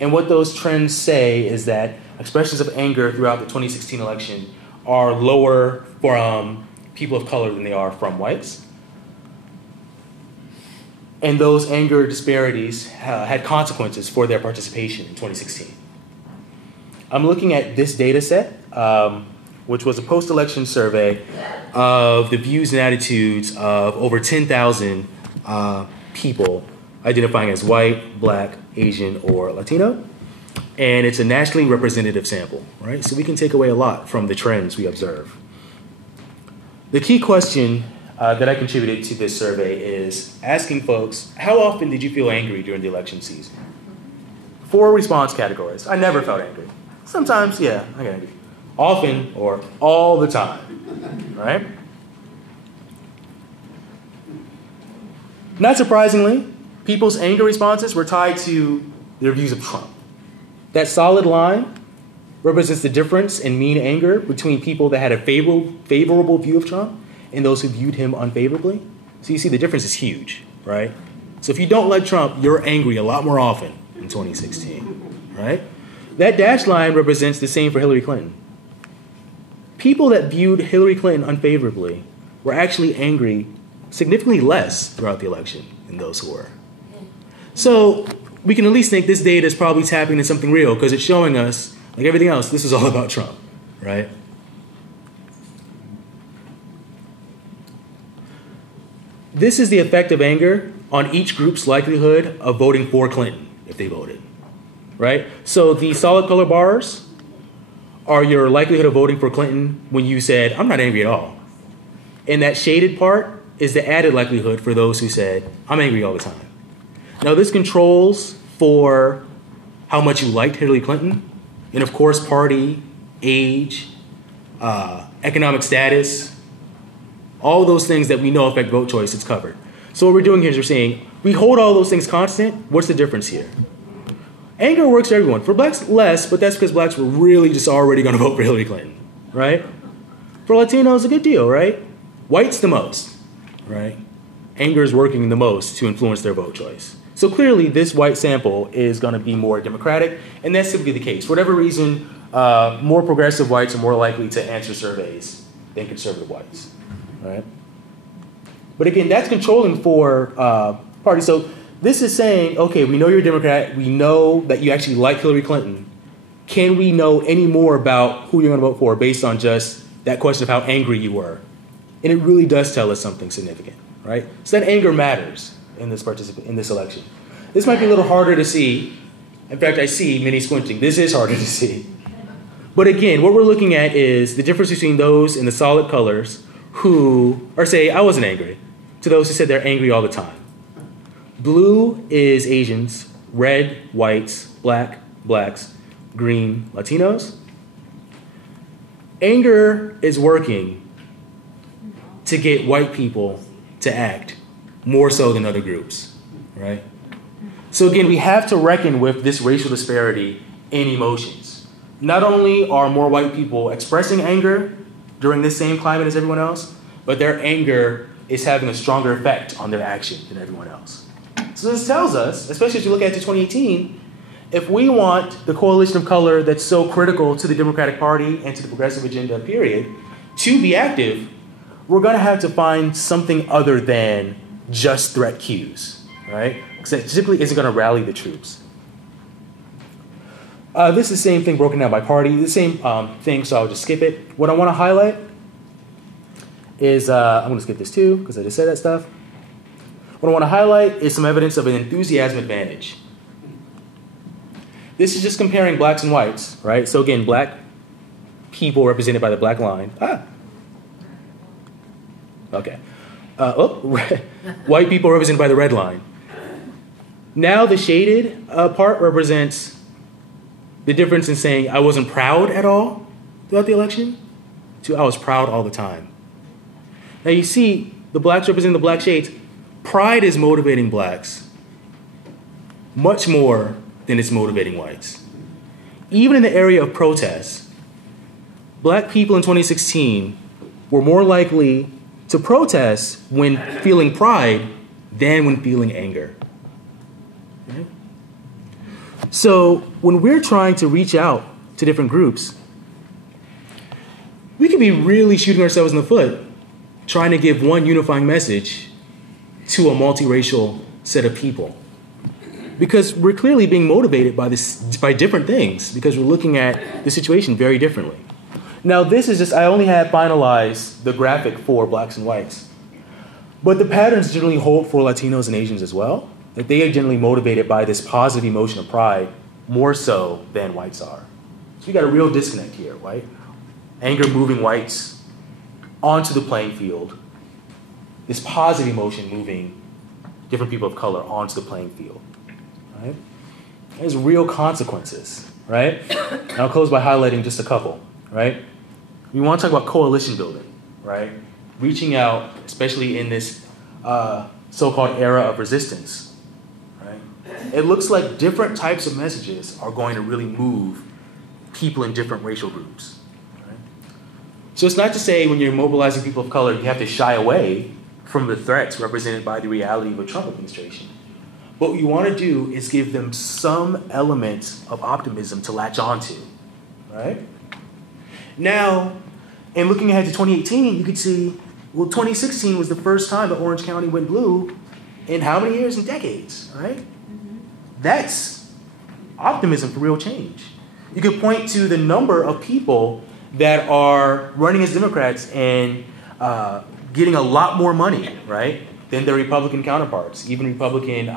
And what those trends say is that expressions of anger throughout the 2016 election are lower from people of color than they are from whites. And those anger disparities had consequences for their participation in 2016. I'm looking at this data set, which was a post-election survey of the views and attitudes of over 10,000 people identifying as white, black, Asian, or Latino. And it's a nationally representative sample, right? So we can take away a lot from the trends we observe. The key question that I contributed to this survey is asking folks, how often did you feel angry during the election season? 4 response categories. I never felt angry. Sometimes, yeah, I get angry. Often or all the time, right? Not surprisingly, people's anger responses were tied to their views of Trump. That solid line represents the difference in mean anger between people that had a favorable view of Trump and those who viewed him unfavorably. So you see the difference is huge, right? So if you don't like Trump, you're angry a lot more often in 2016, right? That dashed line represents the same for Hillary Clinton. People that viewed Hillary Clinton unfavorably were actually angry significantly less throughout the election than those who were. So we can at least think this data is probably tapping into something real because it's showing us, like everything else, this is all about Trump, right? this is the effect of anger on each group's likelihood of voting for Clinton if they voted, right? So the solid color bars are your likelihood of voting for Clinton when you said, I'm not angry at all. And that shaded part is the added likelihood for those who said, I'm angry all the time. Now this controls for how much you liked Hillary Clinton, and of course party, age, economic status, all those things that we know affect vote choice, it's covered. So what we're doing here is we're saying, we hold all those things constant, what's the difference here? Anger works for everyone. For blacks, less, but that's because blacks were really just already going to vote for Hillary Clinton, right? For Latinos, a good deal, right? Whites the most, right? Anger is working the most to influence their vote choice. So clearly, this white sample is going to be more Democratic, and that's simply the case. For whatever reason, more progressive whites are more likely to answer surveys than conservative whites, right? But again, that's controlling for parties. So this is saying, okay, we know you're a Democrat. We know that you actually like Hillary Clinton. Can we know any more about who you're going to vote for based on just that question of how angry you were? And it really does tell us something significant, right? So that anger matters in this election. This might be a little harder to see. In fact, I see many squinting. This is harder to see. But again, what we're looking at is the difference between those in the solid colors who are say, I wasn't angry, to those who said they're angry all the time. Blue is Asians, red, whites, black, blacks, green, Latinos. Anger is working to get white people to act more so than other groups, right? So again, we have to reckon with this racial disparity in emotions. Not only are more white people expressing anger during this same climate as everyone else, but their anger is having a stronger effect on their action than everyone else. So this tells us, especially as you look at 2018, if we want the coalition of color that's so critical to the Democratic Party and to the progressive agenda, period, to be active, we're going to have to find something other than just threat cues, right? Because that simply isn't going to rally the troops. This is the same thing broken down by party, the same thing, so I'll just skip it. What I want to highlight is, I'm going to skip this too, because I just said that stuff. What I want to highlight is some evidence of an enthusiasm advantage. This is just comparing blacks and whites, right? So again, black people represented by the black line. Okay. White people represented by the red line. Now the shaded part represents the difference in saying I wasn't proud at all throughout the election to I was proud all the time. Now you see the blacks representing the black shades. Pride is motivating blacks much more than it's motivating whites. Even in the area of protests, black people in 2016 were more likely to protest when feeling pride than when feeling anger. Okay? So when we're trying to reach out to different groups, we could be really shooting ourselves in the foot trying to give one unifying message to a multiracial set of people. Because we're clearly being motivated by different things, because we're looking at the situation very differently. Now this is just, I only have finalized the graphic for blacks and whites. But the patterns generally hold for Latinos and Asians as well. That they are generally motivated by this positive emotion of pride more so than whites are. So we got a real disconnect here, right? Anger moving whites onto the playing field. This positive emotion moving different people of color onto the playing field, right? There's real consequences, right? And I'll close by highlighting just a couple, right? We want to talk about coalition building, right? Reaching out, especially in this so-called era of resistance, right? It looks like different types of messages are going to really move people in different racial groups, right? So it's not to say when you're mobilizing people of color, you have to shy away from the threats represented by the reality of a Trump administration. What you want to do is give them some element of optimism to latch onto, right? Now, in looking ahead to 2018, you could see, well, 2016 was the first time that Orange County went blue in how many years? In decades, right? That's optimism for real change. You could point to the number of people that are running as Democrats and getting a lot more money, right? than their Republican counterparts, even Republican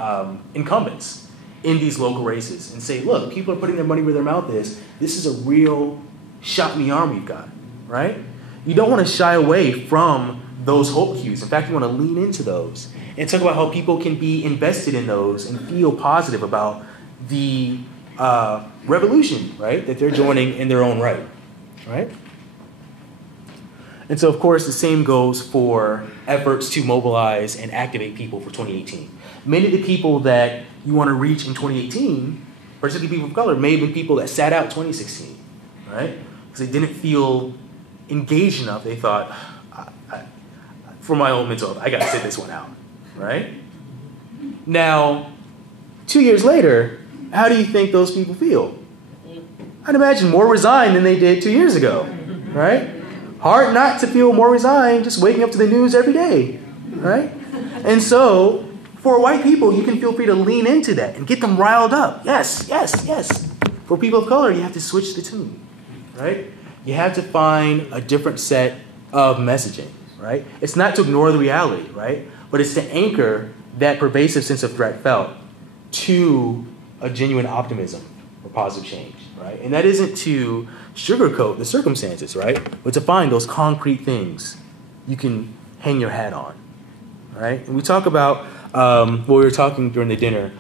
incumbents in these local races, and say, look, people are putting their money where their mouth is. This is a real shot in the arm we've got, right? You don't want to shy away from those hope cues. In fact, you want to lean into those and talk about how people can be invested in those and feel positive about the revolution, right, that they're joining in their own right, right? And so, of course, the same goes for efforts to mobilize and activate people for 2018. Many of the people that you want to reach in 2018, particularly people of color, may have been people that sat out 2016, right? Because they didn't feel engaged enough. They thought, for my own mental health, I got to sit this one out, right? Now, 2 years later, how do you think those people feel? I'd imagine more resigned than they did 2 years ago, right? Hard not to feel more resigned just waking up to the news every day, right? And so, for white people, you can feel free to lean into that and get them riled up. Yes, yes, yes. For people of color, you have to switch the tune, right? You have to find a different set of messaging, right? It's not to ignore the reality, right? But it's to anchor that pervasive sense of threat felt to a genuine optimism or positive change, right? And that isn't to sugarcoat the circumstances, right? But to find those concrete things you can hang your hat on, right? And we talk about, we were talking during the dinner,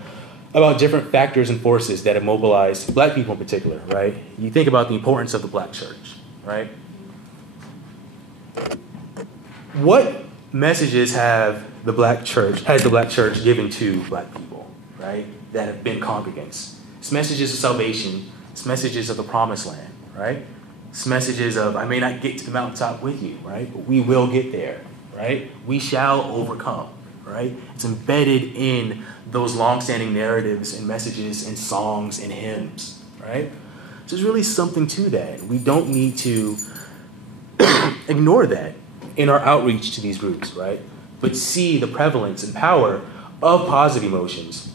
about different factors and forces that have mobilized black people in particular, right? You think about the importance of the black church, right? What messages has the black church given to black people, right, that have been congregants? It's messages of salvation. It's messages of the promised land, right? It's messages of, I may not get to the mountaintop with you, right, but we will get there, right? We shall overcome, right? It's embedded in those long-standing narratives and messages and songs and hymns, right? So there's really something to that. We don't need to ignore that in our outreach to these groups, right? But see the prevalence and power of positive emotions,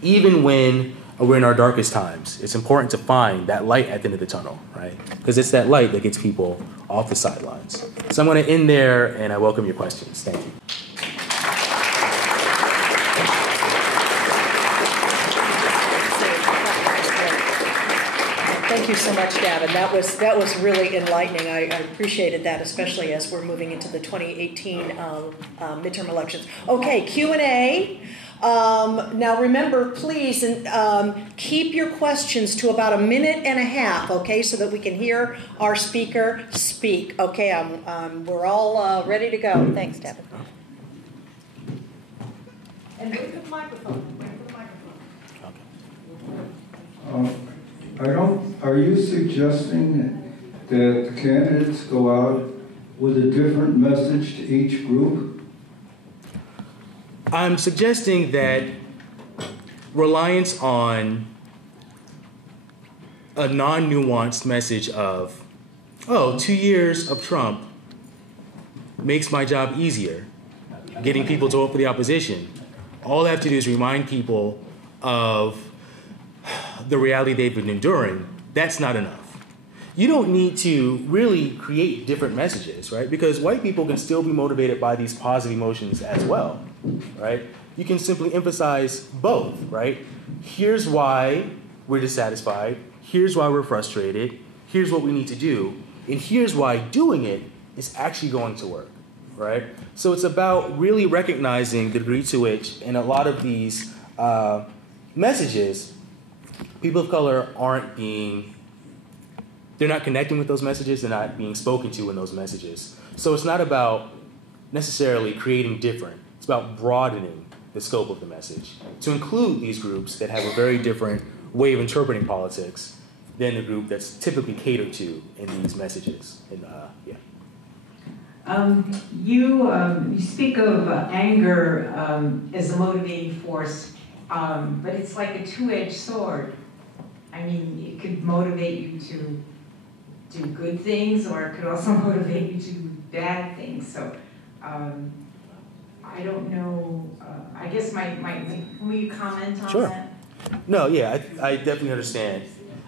even when we're in our darkest times. It's important to find that light at the end of the tunnel, right? Because it's that light that gets people off the sidelines. So I'm going to end there, and I welcome your questions. Thank you. Thank you so much, Gavin. That was really enlightening. I appreciated that, especially as we're moving into the 2018 midterm elections. Okay, Q&A. Now remember, please keep your questions to about a minute and a half, okay, so that we can hear our speaker speak. Okay, we're all ready to go. Thanks, Gavin. And wait for the microphone. Are you suggesting that the candidates go out with a different message to each group? I'm suggesting that reliance on a non-nuanced message of, 2 years of Trump makes my job easier, getting people to vote for the opposition. All I have to do is remind people of the reality they've been enduring. That's not enough. You don't need to really create different messages, right? Because white people can still be motivated by these positive emotions as well, right? You can simply emphasize both, right? Here's why we're dissatisfied. Here's why we're frustrated. Here's what we need to do. And here's why doing it is actually going to work, right? So it's about really recognizing the degree to which, in a lot of these messages, people of color they're not connecting with those messages, they're not being spoken to in those messages. So it's not about necessarily creating different, it's about broadening the scope of the message to include these groups that have a very different way of interpreting politics than the group that's typically catered to in these messages. And you speak of anger as a motivating force, but it's like a two-edged sword. I mean, it could motivate you to do good things, or it could also motivate you to do bad things. So I don't know. I guess will you comment on that? No, yeah, I definitely understand.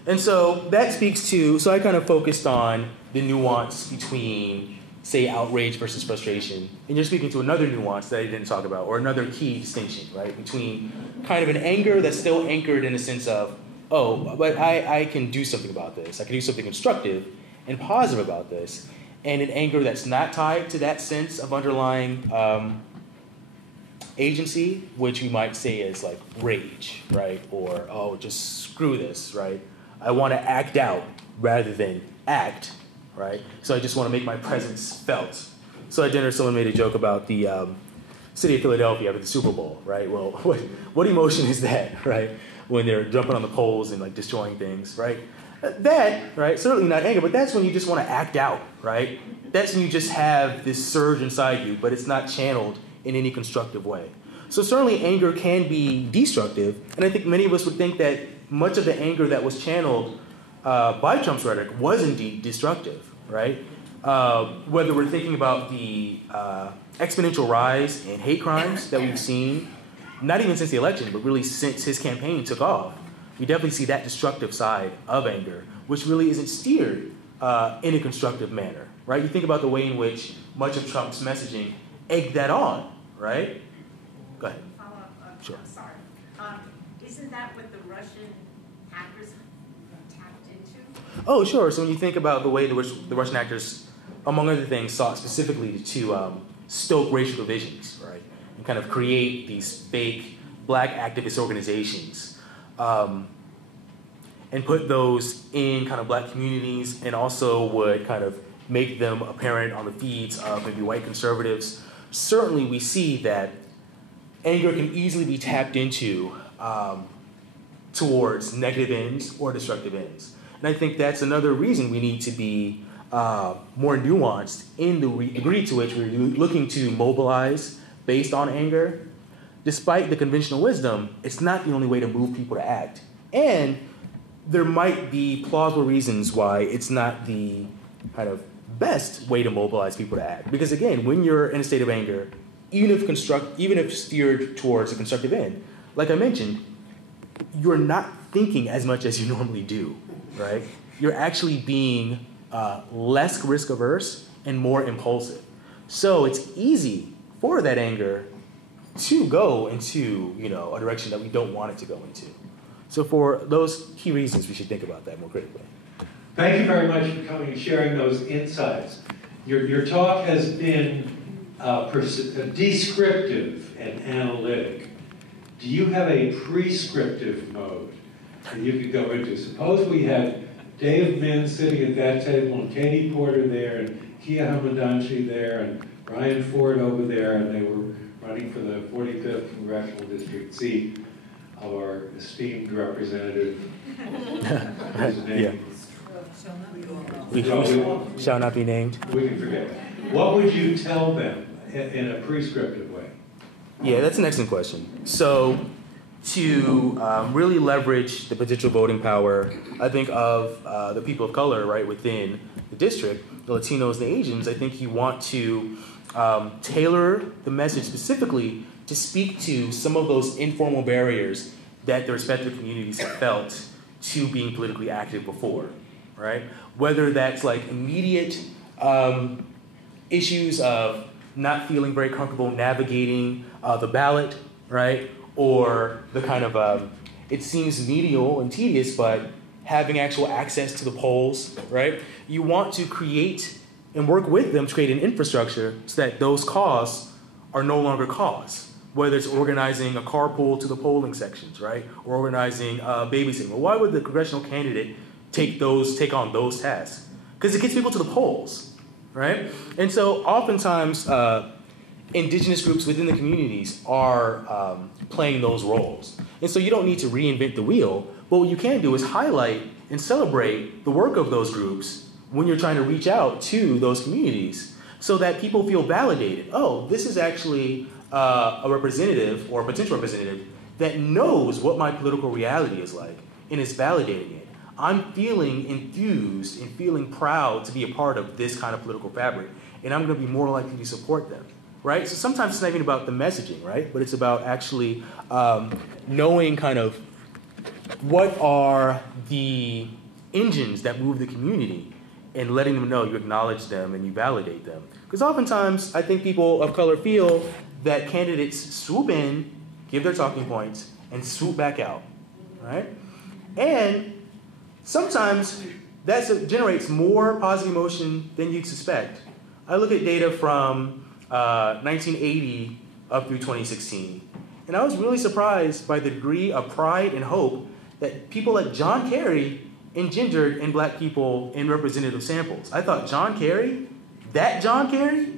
And so that speaks to, so I kind of focused on the nuance between say outrage versus frustration, and you're speaking to another nuance that I didn't talk about, or another key distinction, right, between kind of an anger that's still anchored in the sense of, oh, but I can do something about this. I can do something constructive and positive about this, and an anger that's not tied to that sense of underlying agency, which we might say is like rage, right, or, oh, just screw this, right? I want to act out rather than act, right? So I just want to make my presence felt. So at dinner, someone made a joke about the city of Philadelphia after the Super Bowl, right? Well, what emotion is that, right? When they're jumping on the poles and like destroying things, right? That, right? Certainly not anger, but that's when you just want to act out, right? That's when you just have this surge inside you, but it's not channeled in any constructive way. So certainly anger can be destructive, and I think many of us would think that much of the anger that was channeled by Trump's rhetoric was indeed destructive, right? Whether we're thinking about the exponential rise in hate crimes that we've seen, not even since the election, but really since his campaign took off, we definitely see that destructive side of anger, which really isn't steered in a constructive manner, right? You think about the way in which much of Trump's messaging egged that on, right? Go ahead. Follow up. Sure. I'm sorry. Isn't that what the Russian hackers tapped into? Oh, sure. So when you think about the way in which the Russian actors, among other things, sought specifically to stoke racial divisions, right, and kind of create these fake black activist organizations, and put those in kind of black communities, and also would kind of make them apparent on the feeds of maybe white conservatives. Certainly, we see that anger can easily be tapped into towards negative ends or destructive ends. And I think that's another reason we need to be more nuanced in the degree to which we're looking to mobilize based on anger. Despite the conventional wisdom, it's not the only way to move people to act. And there might be plausible reasons why it's not the kind of best way to mobilize people to act. Because again, when you're in a state of anger, even if steered towards a constructive end, like I mentioned, you're not thinking as much as you normally do, right? You're actually being less risk averse and more impulsive. So it's easy for that anger to go into, a direction that we don't want it to go into. So for those key reasons, we should think about that more critically. Thank you very much for coming and sharing those insights. Your talk has been descriptive and analytic. Do you have a prescriptive mode that you could go into? Suppose we had Dave Min sitting at that table and Katie Porter there and Kia Hamadanchi there and Brian Ford over there, and they were running for the 45th Congressional District seat of our esteemed representative. His name. We shall not be named. We can forget that. What would you tell them in a prescriptive way? Yeah, that's an excellent question. So to really leverage the potential voting power, I think, of the people of color, right, within the district, the Latinos, the Asians, I think you want to tailor the message specifically to speak to some of those informal barriers that the respective communities have felt to being politically active before, right? Whether that's like immediate issues of not feeling very comfortable navigating the ballot, right? Or the kind of, it seems menial and tedious, but having actual access to the polls, right? You want to create and work with them to create an infrastructure so that those costs are no longer costs. Whether it's organizing a carpool to the polling sections, right? Or organizing babysitting. Well, why would the congressional candidate take on those tasks? Because it gets people to the polls, right? And so oftentimes, indigenous groups within the communities are playing those roles. And so you don't need to reinvent the wheel, but what you can do is highlight and celebrate the work of those groups when you're trying to reach out to those communities so that people feel validated. Oh, this is actually a representative or a potential representative that knows what my political reality is like and is validating it. I'm feeling enthused and feeling proud to be a part of this kind of political fabric, and I'm going to be more likely to support them, right? So sometimes it's not even about the messaging, right? But it's about actually knowing kind of what are the engines that move the community and letting them know you acknowledge them and you validate them. Because oftentimes, I think people of color feel that candidates swoop in, give their talking points, and swoop back out, right? And sometimes that generates more positive emotion than you'd suspect. I look at data from 1980 up through 2016, and I was really surprised by the degree of pride and hope that people like John Kerry engendered in black people in representative samples. I thought, John Kerry? That John Kerry?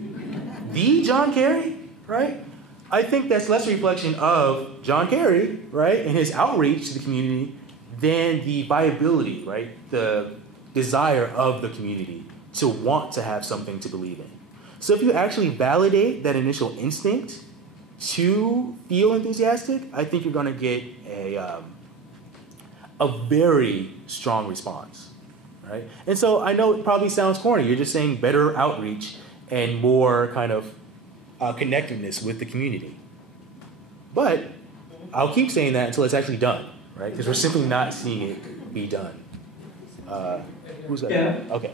The John Kerry? Right? I think that's less a reflection of John Kerry, right, and his outreach to the community than the viability, right, the desire of the community to want to have something to believe in. So if you actually validate that initial instinct to feel enthusiastic, I think you're going to get a very strong response, right? And so I know it probably sounds corny. You're just saying better outreach and more kind of connectedness with the community. But I'll keep saying that until it's actually done, right? Because we're simply not seeing it be done. Who's that? Yeah. Okay.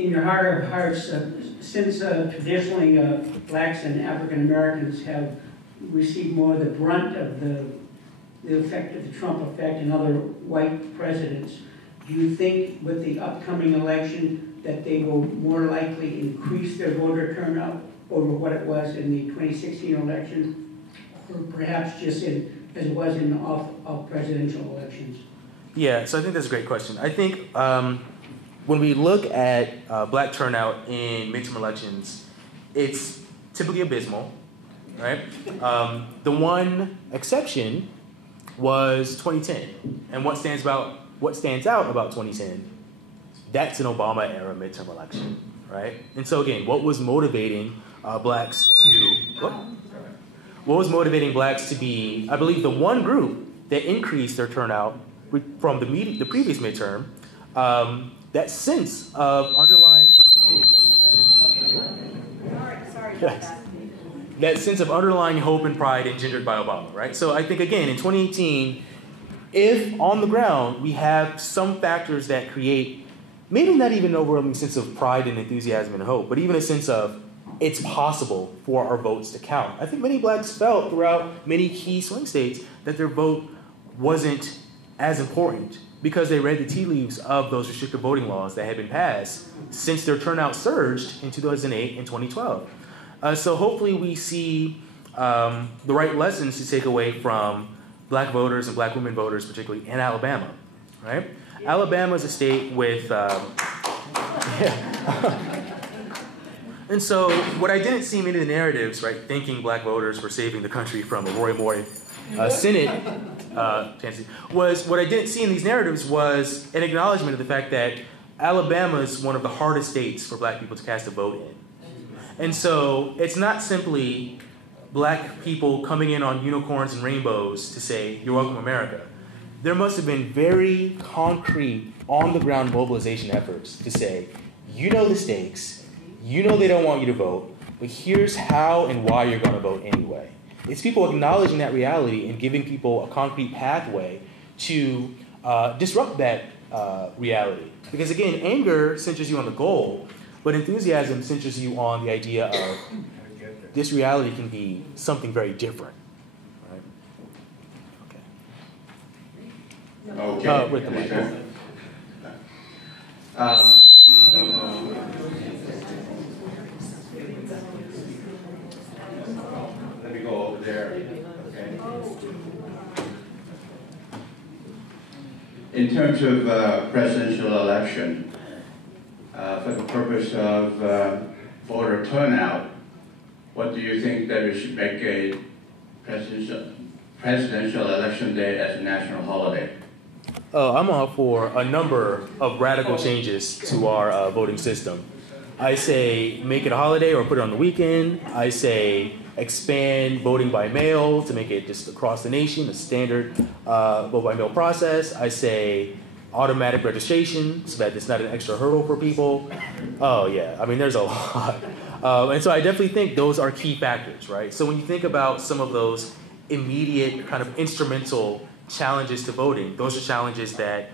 In your heart of hearts, since traditionally blacks and African Americans have received more of the brunt of the effect of the Trump effect and other white presidents, do you think with the upcoming election that they will more likely increase their voter turnout over what it was in the 2016 election, or perhaps just as it was in all presidential elections? Yeah, so I think that's a great question. I think when we look at black turnout in midterm elections, it's typically abysmal, right? The one exception was 2010, and what stands out about 2010? That's an Obama-era midterm election, right? And so again, what was motivating blacks to be, I believe, the one group that increased their turnout from the previous midterm, that sense of underlying that sense of underlying hope and pride engendered by Obama, right? So I think, again, in 2018, if on the ground we have some factors that create maybe not even an overwhelming sense of pride and enthusiasm and hope, but even a sense of it's possible for our votes to count. I think many blacks felt throughout many key swing states that their vote wasn't as important because they read the tea leaves of those restrictive voting laws that had been passed since their turnout surged in 2008 and 2012. So hopefully we see the right lessons to take away from black voters and black women voters, particularly in Alabama, right? Yeah. Alabama is a state with, and so what I didn't see many of the narratives, right, thinking black voters were saving the country from a Roy Moore Senate, was what I didn't see in these narratives was an acknowledgement of the fact that Alabama is one of the hardest states for black people to cast a vote in. And so it's not simply black people coming in on unicorns and rainbows to say, "You're welcome, America." There must have been very concrete, on-the-ground mobilization efforts to say, you know the stakes, you know they don't want you to vote, but here's how and why you're going to vote anyway. It's people acknowledging that reality and giving people a concrete pathway to disrupt that reality. Because again, anger centers you on the goal, but enthusiasm centers you on the idea of this reality can be something very different. Right? Okay. With the mic. Let me go over there. Okay. In terms of presidential election, for the purpose of voter turnout, what do you think that we should make a presidential election day as a national holiday? Oh, I'm all for a number of radical changes to our voting system. I say make it a holiday or put it on the weekend. I say expand voting by mail to make it just across the nation, a standard vote by mail process. I say automatic registration so that it's not an extra hurdle for people. Oh yeah, I mean there's a lot. And so I definitely think those are key factors, right? So when you think about some of those immediate kind of instrumental challenges to voting, those are challenges that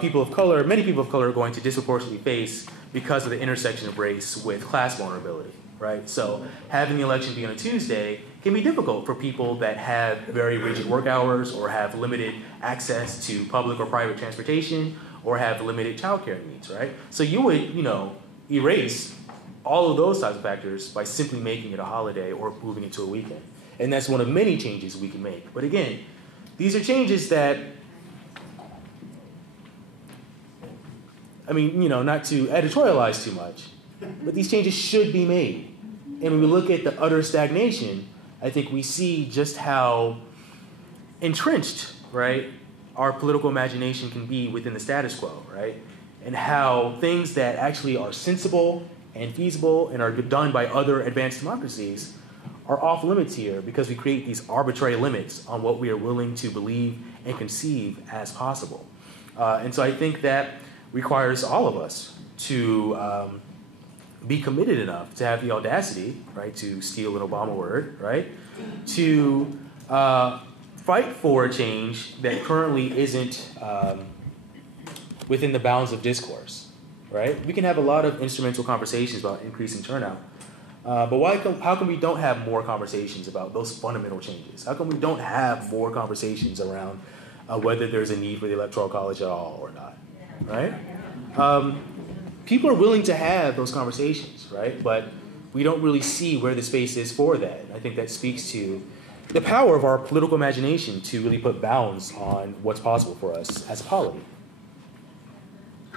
people of color, many people of color, are going to disproportionately face because of the intersection of race with class vulnerability, right? So having the election be on a Tuesday can be difficult for people that have very rigid work hours or have limited access to public or private transportation or have limited childcare needs, right? So you would, erase all of those types of factors by simply making it a holiday or moving it to a weekend. And that's one of many changes we can make. But again, these are changes that, not to editorialize too much, but these changes should be made. And when we look at the utter stagnation, I think we see just how entrenched, right, our political imagination can be within the status quo, right? And how things that actually are sensible and feasible and are done by other advanced democracies are off limits here because we create these arbitrary limits on what we are willing to believe and conceive as possible. And so I think that requires all of us to be committed enough to have the audacity, right, to steal an Obama word, right, to fight for a change that currently isn't within the bounds of discourse, right? We can have a lot of instrumental conversations about increasing turnout, but how come we don't have more conversations about those fundamental changes? How come we don't have more conversations around whether there's a need for the Electoral College at all or not, right? People are willing to have those conversations, right? But we don't really see where the space is for that. And I think that speaks to the power of our political imagination to really put bounds on what's possible for us as a polity.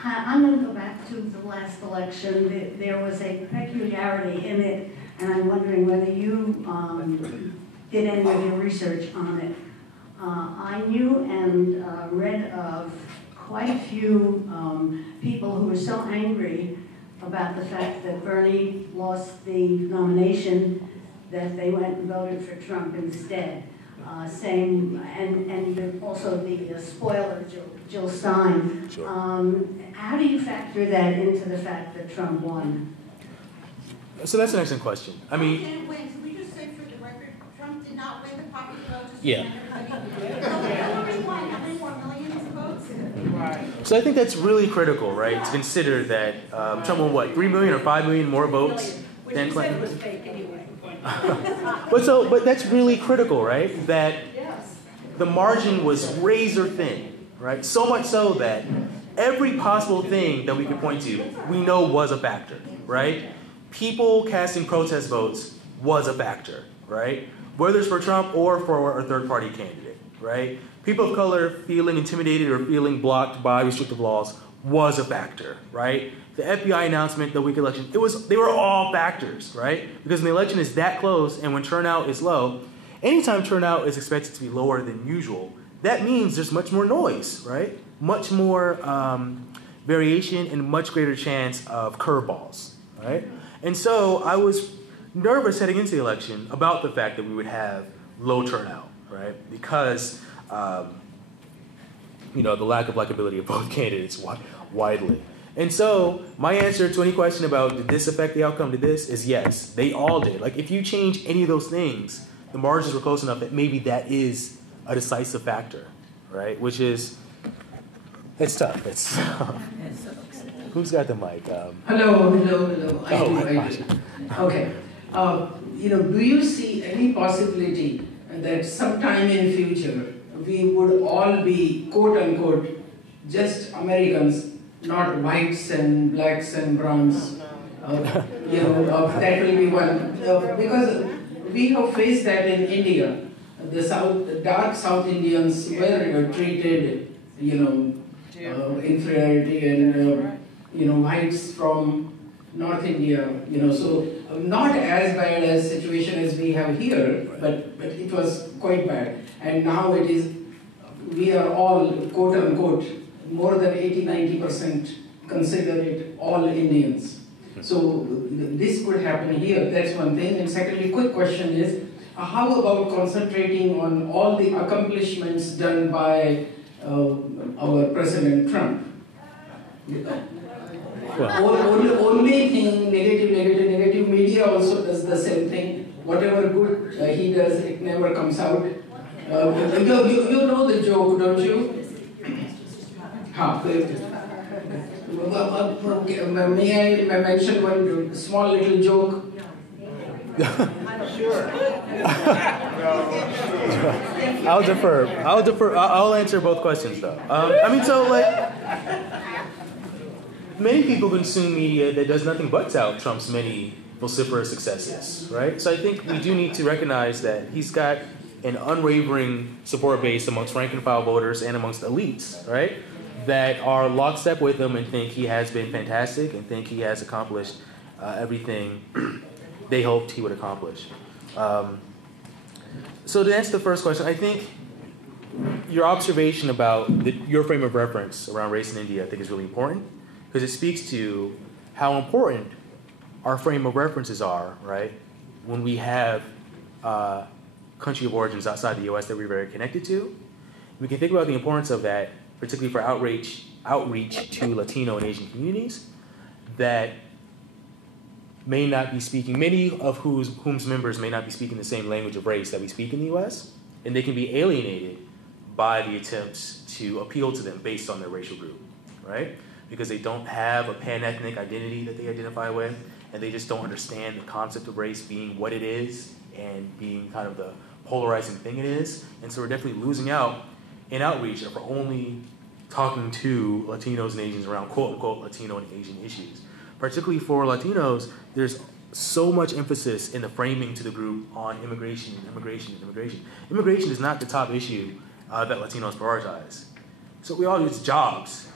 I'm going to go back to the last election. There was a peculiarity in it, and I'm wondering whether you did any of your research on it. I knew and read of quite a few people who were so angry about the fact that Bernie lost the nomination that they went and voted for Trump instead. And also the spoiler, Jill Stein. Sure. How do you factor that into the fact that Trump won? So that's an excellent question. I mean, Trump didn't win. Can we just say for the record, Trump did not win the popular vote? Yeah. How many more millions of votes? Right. So I think that's really critical, right? To consider that Trump won 3 million or 5 million more votes than Clinton. Was fake anyway. But that's really critical, right? That the margin was razor thin, right? So much so that every possible thing that we could point to, we know was a factor, right? People casting protest votes was a factor, right? Whether it's for Trump or for a third-party candidate, right? People of color feeling intimidated or feeling blocked by restrictive laws was a factor, right? The FBI announcement, the week election, they were all factors, right? Because when the election is that close and when turnout is low, anytime turnout is expected to be lower than usual, that means there's much more noise, right? Much more variation and much greater chance of curveballs, right? And so I was nervous heading into the election about the fact that we would have low turnout, right? Because, the lack of likability of both candidates widely. And so my answer to any question about did this affect the outcome to this is yes, they all did. Like if you change any of those things, the margins were close enough that maybe that is a decisive factor, right? Which is, it's tough. It's who's got the mic? Hello. I do. Okay. Do you see any possibility that sometime in future we would all be quote unquote just Americans, not whites and blacks and browns? That will be one because we have faced that in India. The dark South Indians were treated, inferiority, and whites from North India, so not as bad a situation as we have here, but it was quite bad. And now we are all, quote unquote, more than 80-90% consider it all Indians. So this could happen here, that's one thing. And secondly, quick question is, how about concentrating on all the accomplishments done by our President Trump? Only thing, negative. Media also does the same thing. Whatever good he does, it never comes out. You know the joke, don't you? May I mention one small little joke? Sure. I'll defer. I'll answer both questions though. Many people consume media that does nothing but tout Trump's many vociferous successes, right? So I think we do need to recognize that he's got an unwavering support base amongst rank and file voters and amongst elites, right? That are lockstep with him and think he has been fantastic and think he has accomplished everything they hoped he would accomplish. So to answer the first question, I think your observation about your frame of reference around race in India, I think is really important because it speaks to how important our frame of references are, right? When we have country of origins outside the U.S. that we're very connected to, we can think about the importance of that, particularly for outreach to Latino and Asian communities that may not be speaking, many of whose members may not be speaking the same language of race that we speak in the U.S., and they can be alienated by the attempts to appeal to them based on their racial group, right? Because they don't have a pan-ethnic identity that they identify with, and they just don't understand the concept of race being what it is and being kind of the polarizing thing it is. And so we're definitely losing out in outreach if we're only talking to Latinos and Asians around quote-unquote Latino and Asian issues. Particularly for Latinos, there's so much emphasis in the framing to the group on immigration. Immigration is not the top issue that Latinos prioritize. So we all do is jobs.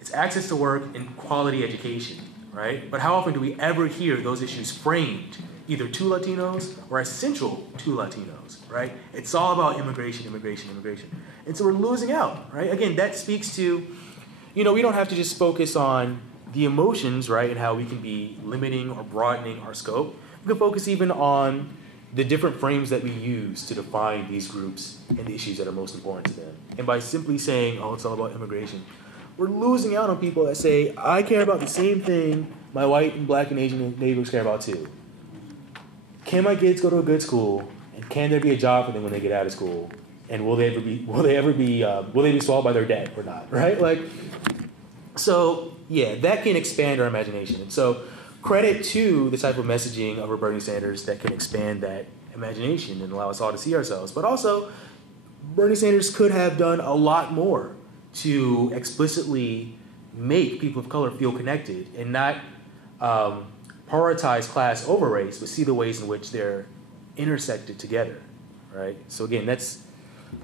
It's access to work and quality education, right? But how often do we ever hear those issues framed either to Latinos or as central to Latinos, right? It's all about immigration. And so we're losing out, right? Again, that speaks to, we don't have to just focus on the emotions, right, and how we can be limiting or broadening our scope. We can focus even on the different frames that we use to define these groups and the issues that are most important to them. And by simply saying, oh, it's all about immigration, we're losing out on people that say, I care about the same thing my white and black and Asian neighbors care about too. Can my kids go to a good school? And can there be a job for them when they get out of school? And will they be swallowed by their debt or not, right? So yeah, that can expand our imagination. And so credit to the type of messaging of Bernie Sanders that can expand that imagination and allow us all to see ourselves. But also, Bernie Sanders could have done a lot more to explicitly make people of color feel connected and not prioritize class over race, but see the ways in which they're intersected together, right? So again, that's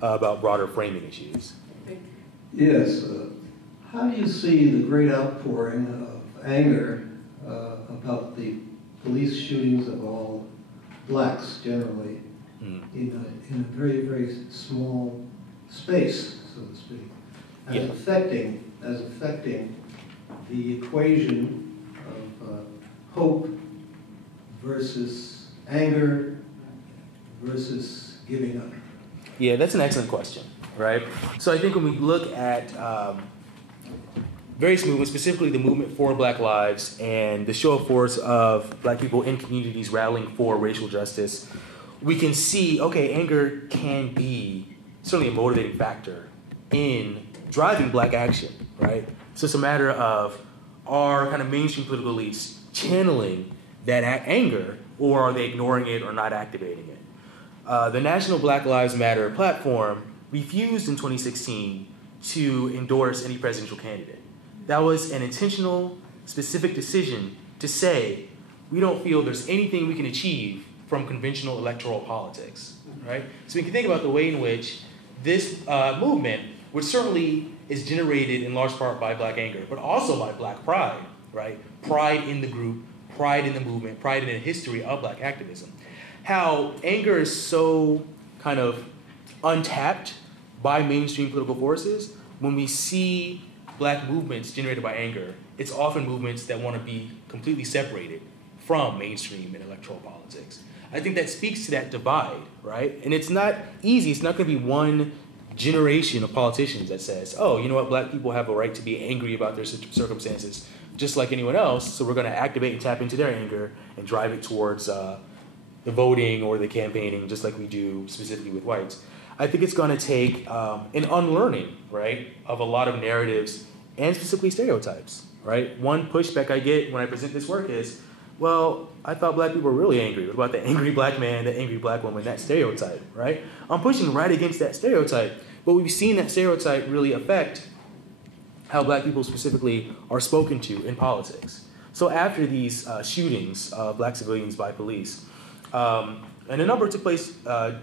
about broader framing issues. Yes. How do you see the great outpouring of anger about the police shootings of all blacks generally in a very, very small space, so to speak, as affecting the equation of hope versus anger versus giving up? Yeah, that's an excellent question, right? So I think when we look at various movements, specifically the movement for Black Lives and the show of force of Black people in communities rallying for racial justice, we can see, okay, anger can be certainly a motivating factor in driving Black action, right? So it's a matter of are kind of mainstream political elites channeling that anger, or are they ignoring it or not activating it? The National Black Lives Matter platform refused in 2016 to endorse any presidential candidate. That was an intentional, specific decision to say, we don't feel there's anything we can achieve from conventional electoral politics, right? So we can think about the way in which this movement, which certainly is generated in large part by Black anger, but also by Black pride, right? Pride in the group, pride in the movement, pride in the history of Black activism. How anger is so kind of untapped by mainstream political forces. When we see Black movements generated by anger, it's often movements that want to be completely separated from mainstream and electoral politics. I think that speaks to that divide, right? And it's not easy. It's not going to be one generation of politicians that says, oh, you know what, Black people have a right to be angry about their circumstances just like anyone else, so we're going to activate and tap into their anger and drive it towards the voting or the campaigning, just like we do specifically with whites. I think it's going to take an unlearning, right, of a lot of narratives and specifically stereotypes, right? One pushback I get when I present this work is, well, I thought black people were really angry. What about the angry black man, the angry black woman, that stereotype, right? I'm pushing right against that stereotype, but we've seen that stereotype really affect how black people specifically are spoken to in politics. So after these shootings of black civilians by police, and a number took place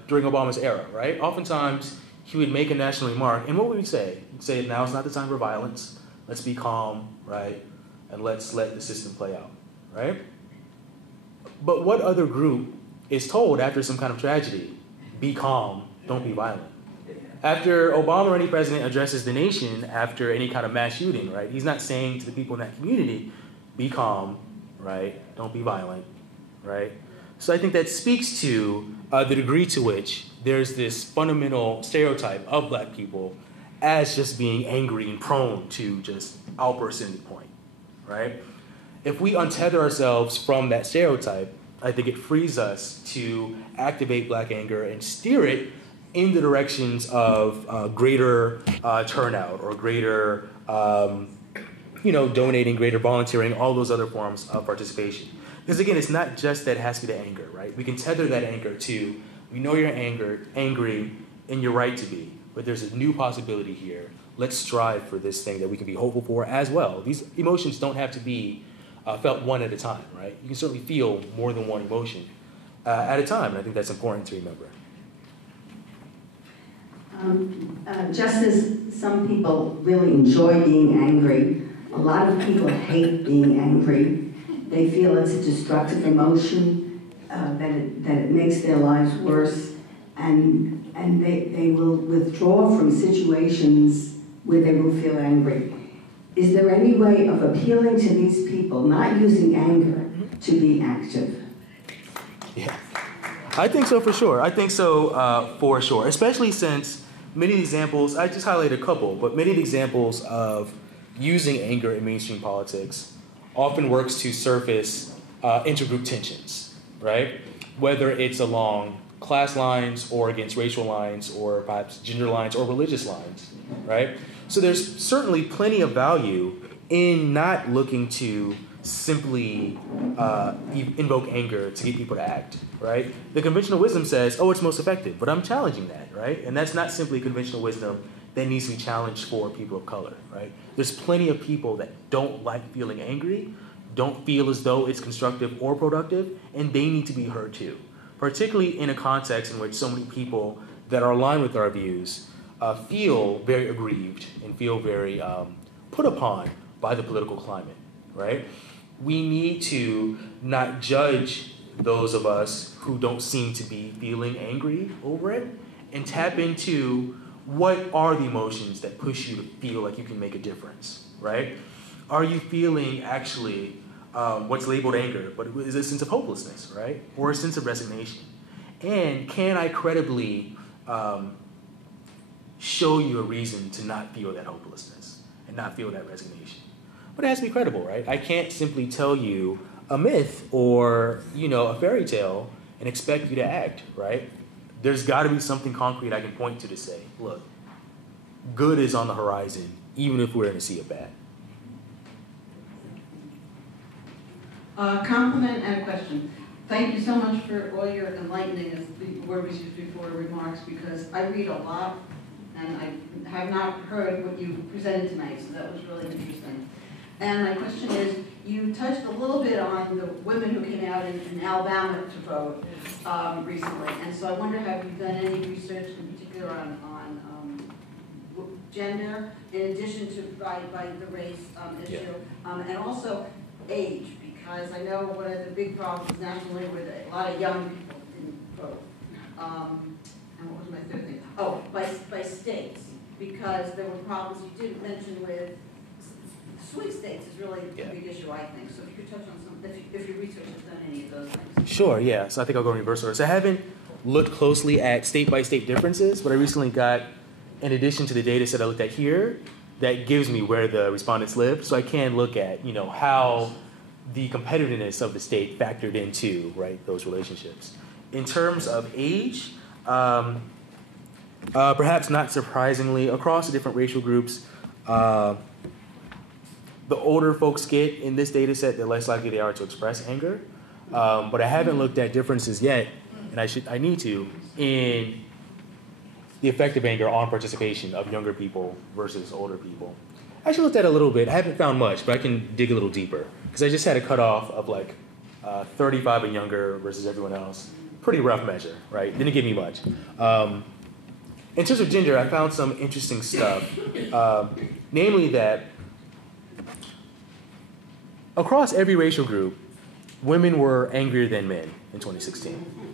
during Obama's era, right? Oftentimes, he would make a national remark, and what would he say? He'd say, now is not the time for violence. Let's be calm, right? And let's let the system play out, right? But what other group is told after some kind of tragedy, be calm, don't be violent? After Obama or any president addresses the nation after any kind of mass shooting, right? He's not saying to the people in that community, be calm, right? Don't be violent, right? So I think that speaks to the degree to which there's this fundamental stereotype of black people as just being angry and prone to just outbursts at any point, right? If we untether ourselves from that stereotype, I think it frees us to activate black anger and steer it in the directions of greater turnout or greater, donating, greater volunteering, all those other forms of participation. Because again, it's not just that it has to be the anger, right? We can tether that anger to, we know you're angry, and you're right to be, but there's a new possibility here. Let's strive for this thing that we can be hopeful for as well. These emotions don't have to be felt one at a time, right? You can certainly feel more than one emotion at a time, and I think that's important to remember. Just as some people really enjoy being angry, a lot of people hate being angry. They feel it's a destructive emotion, that it makes their lives worse, and they will withdraw from situations where they will feel angry. Is there any way of appealing to these people, not using anger, to be active? Yeah, I think so for sure. For sure, especially since many examples, I just highlighted a couple, but many examples of using anger in mainstream politics often works to surface intergroup tensions, right? Whether it's along class lines or against racial lines or perhaps gender lines or religious lines, right? So there's certainly plenty of value in not looking to simply invoke anger to get people to act, right? The conventional wisdom says, oh, it's most effective, but I'm challenging that, right? And that's not simply conventional wisdom that needs to be challenged for people of color, right? There's plenty of people that don't like feeling angry, don't feel as though it's constructive or productive, and they need to be heard too, particularly in a context in which so many people that are aligned with our views feel very aggrieved and feel very put upon by the political climate, right? We need to not judge those of us who don't seem to be feeling angry over it and tap into what are the emotions that push you to feel like you can make a difference, right? Are you feeling actually what's labeled anger, but is it a sense of hopelessness, right? Or a sense of resignation? And can I credibly show you a reason to not feel that hopelessness and not feel that resignation? But it has to be credible, right? I can't simply tell you a myth or, a fairy tale and expect you to act, right? There's got to be something concrete I can point to say, look, good is on the horizon, even if we're in a sea of bad. Compliment and a question. Thank you so much for all your enlightening, as the word was used before, remarks, because I read a lot, and I have not heard what you presented tonight, so that was really interesting. And my question is, you touched a little bit on the women who came out in Alabama to vote recently, and so I wonder, have you done any research in particular on gender, in addition to by the race issue, and also age, because I know one of the big problems nationally with a lot of young people didn't vote. And what was my third thing? Oh, by states, because there were problems you did mention with swing states is really a big issue, I think. So if you could touch on some, if your research has done any of those things. Sure, yeah. So I think I'll go in reverse order. So I haven't looked closely at state-by-state differences, but I recently got, in addition to the data set I looked at here, that gives me where the respondents live. So I can look at, how the competitiveness of the state factored into, right, those relationships. In terms of age, perhaps not surprisingly, across the different racial groups, the older folks get in this data set, the less likely they are to express anger. But I haven't looked at differences yet, and I need to, in the effect of anger on participation of younger people versus older people. I actually looked at it a little bit. I haven't found much, but I can dig a little deeper. Because I just had a cutoff of like 35 and younger versus everyone else. Pretty rough measure, right? Didn't give me much. In terms of gender, I found some interesting stuff. Namely that across every racial group, women were angrier than men in 2016.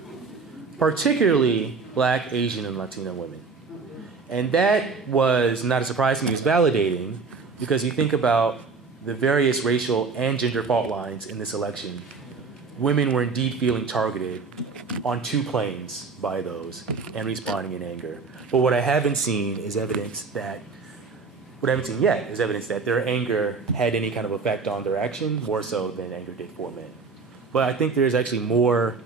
Particularly Black, Asian, and Latino women. And that was not a surprise to me, it was validating, because you think about the various racial and gender fault lines in this election, women were indeed feeling targeted on two planes by those and responding in anger. But what I haven't seen is evidence that, what I haven't seen yet is evidence that their anger had any kind of effect on their action, more so than anger did for men. But I think there's actually more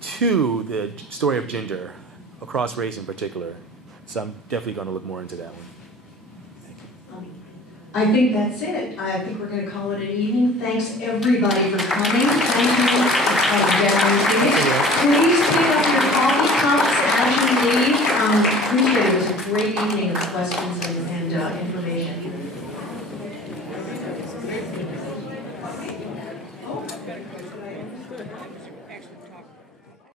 to the story of gender across race in particular. So I'm definitely going to look more into that one. I think that's it. I think we're going to call it an evening. Thanks everybody for coming. Thank you, Please pick up your coffee cups as you leave. Appreciate it. It was a great evening of questions and information.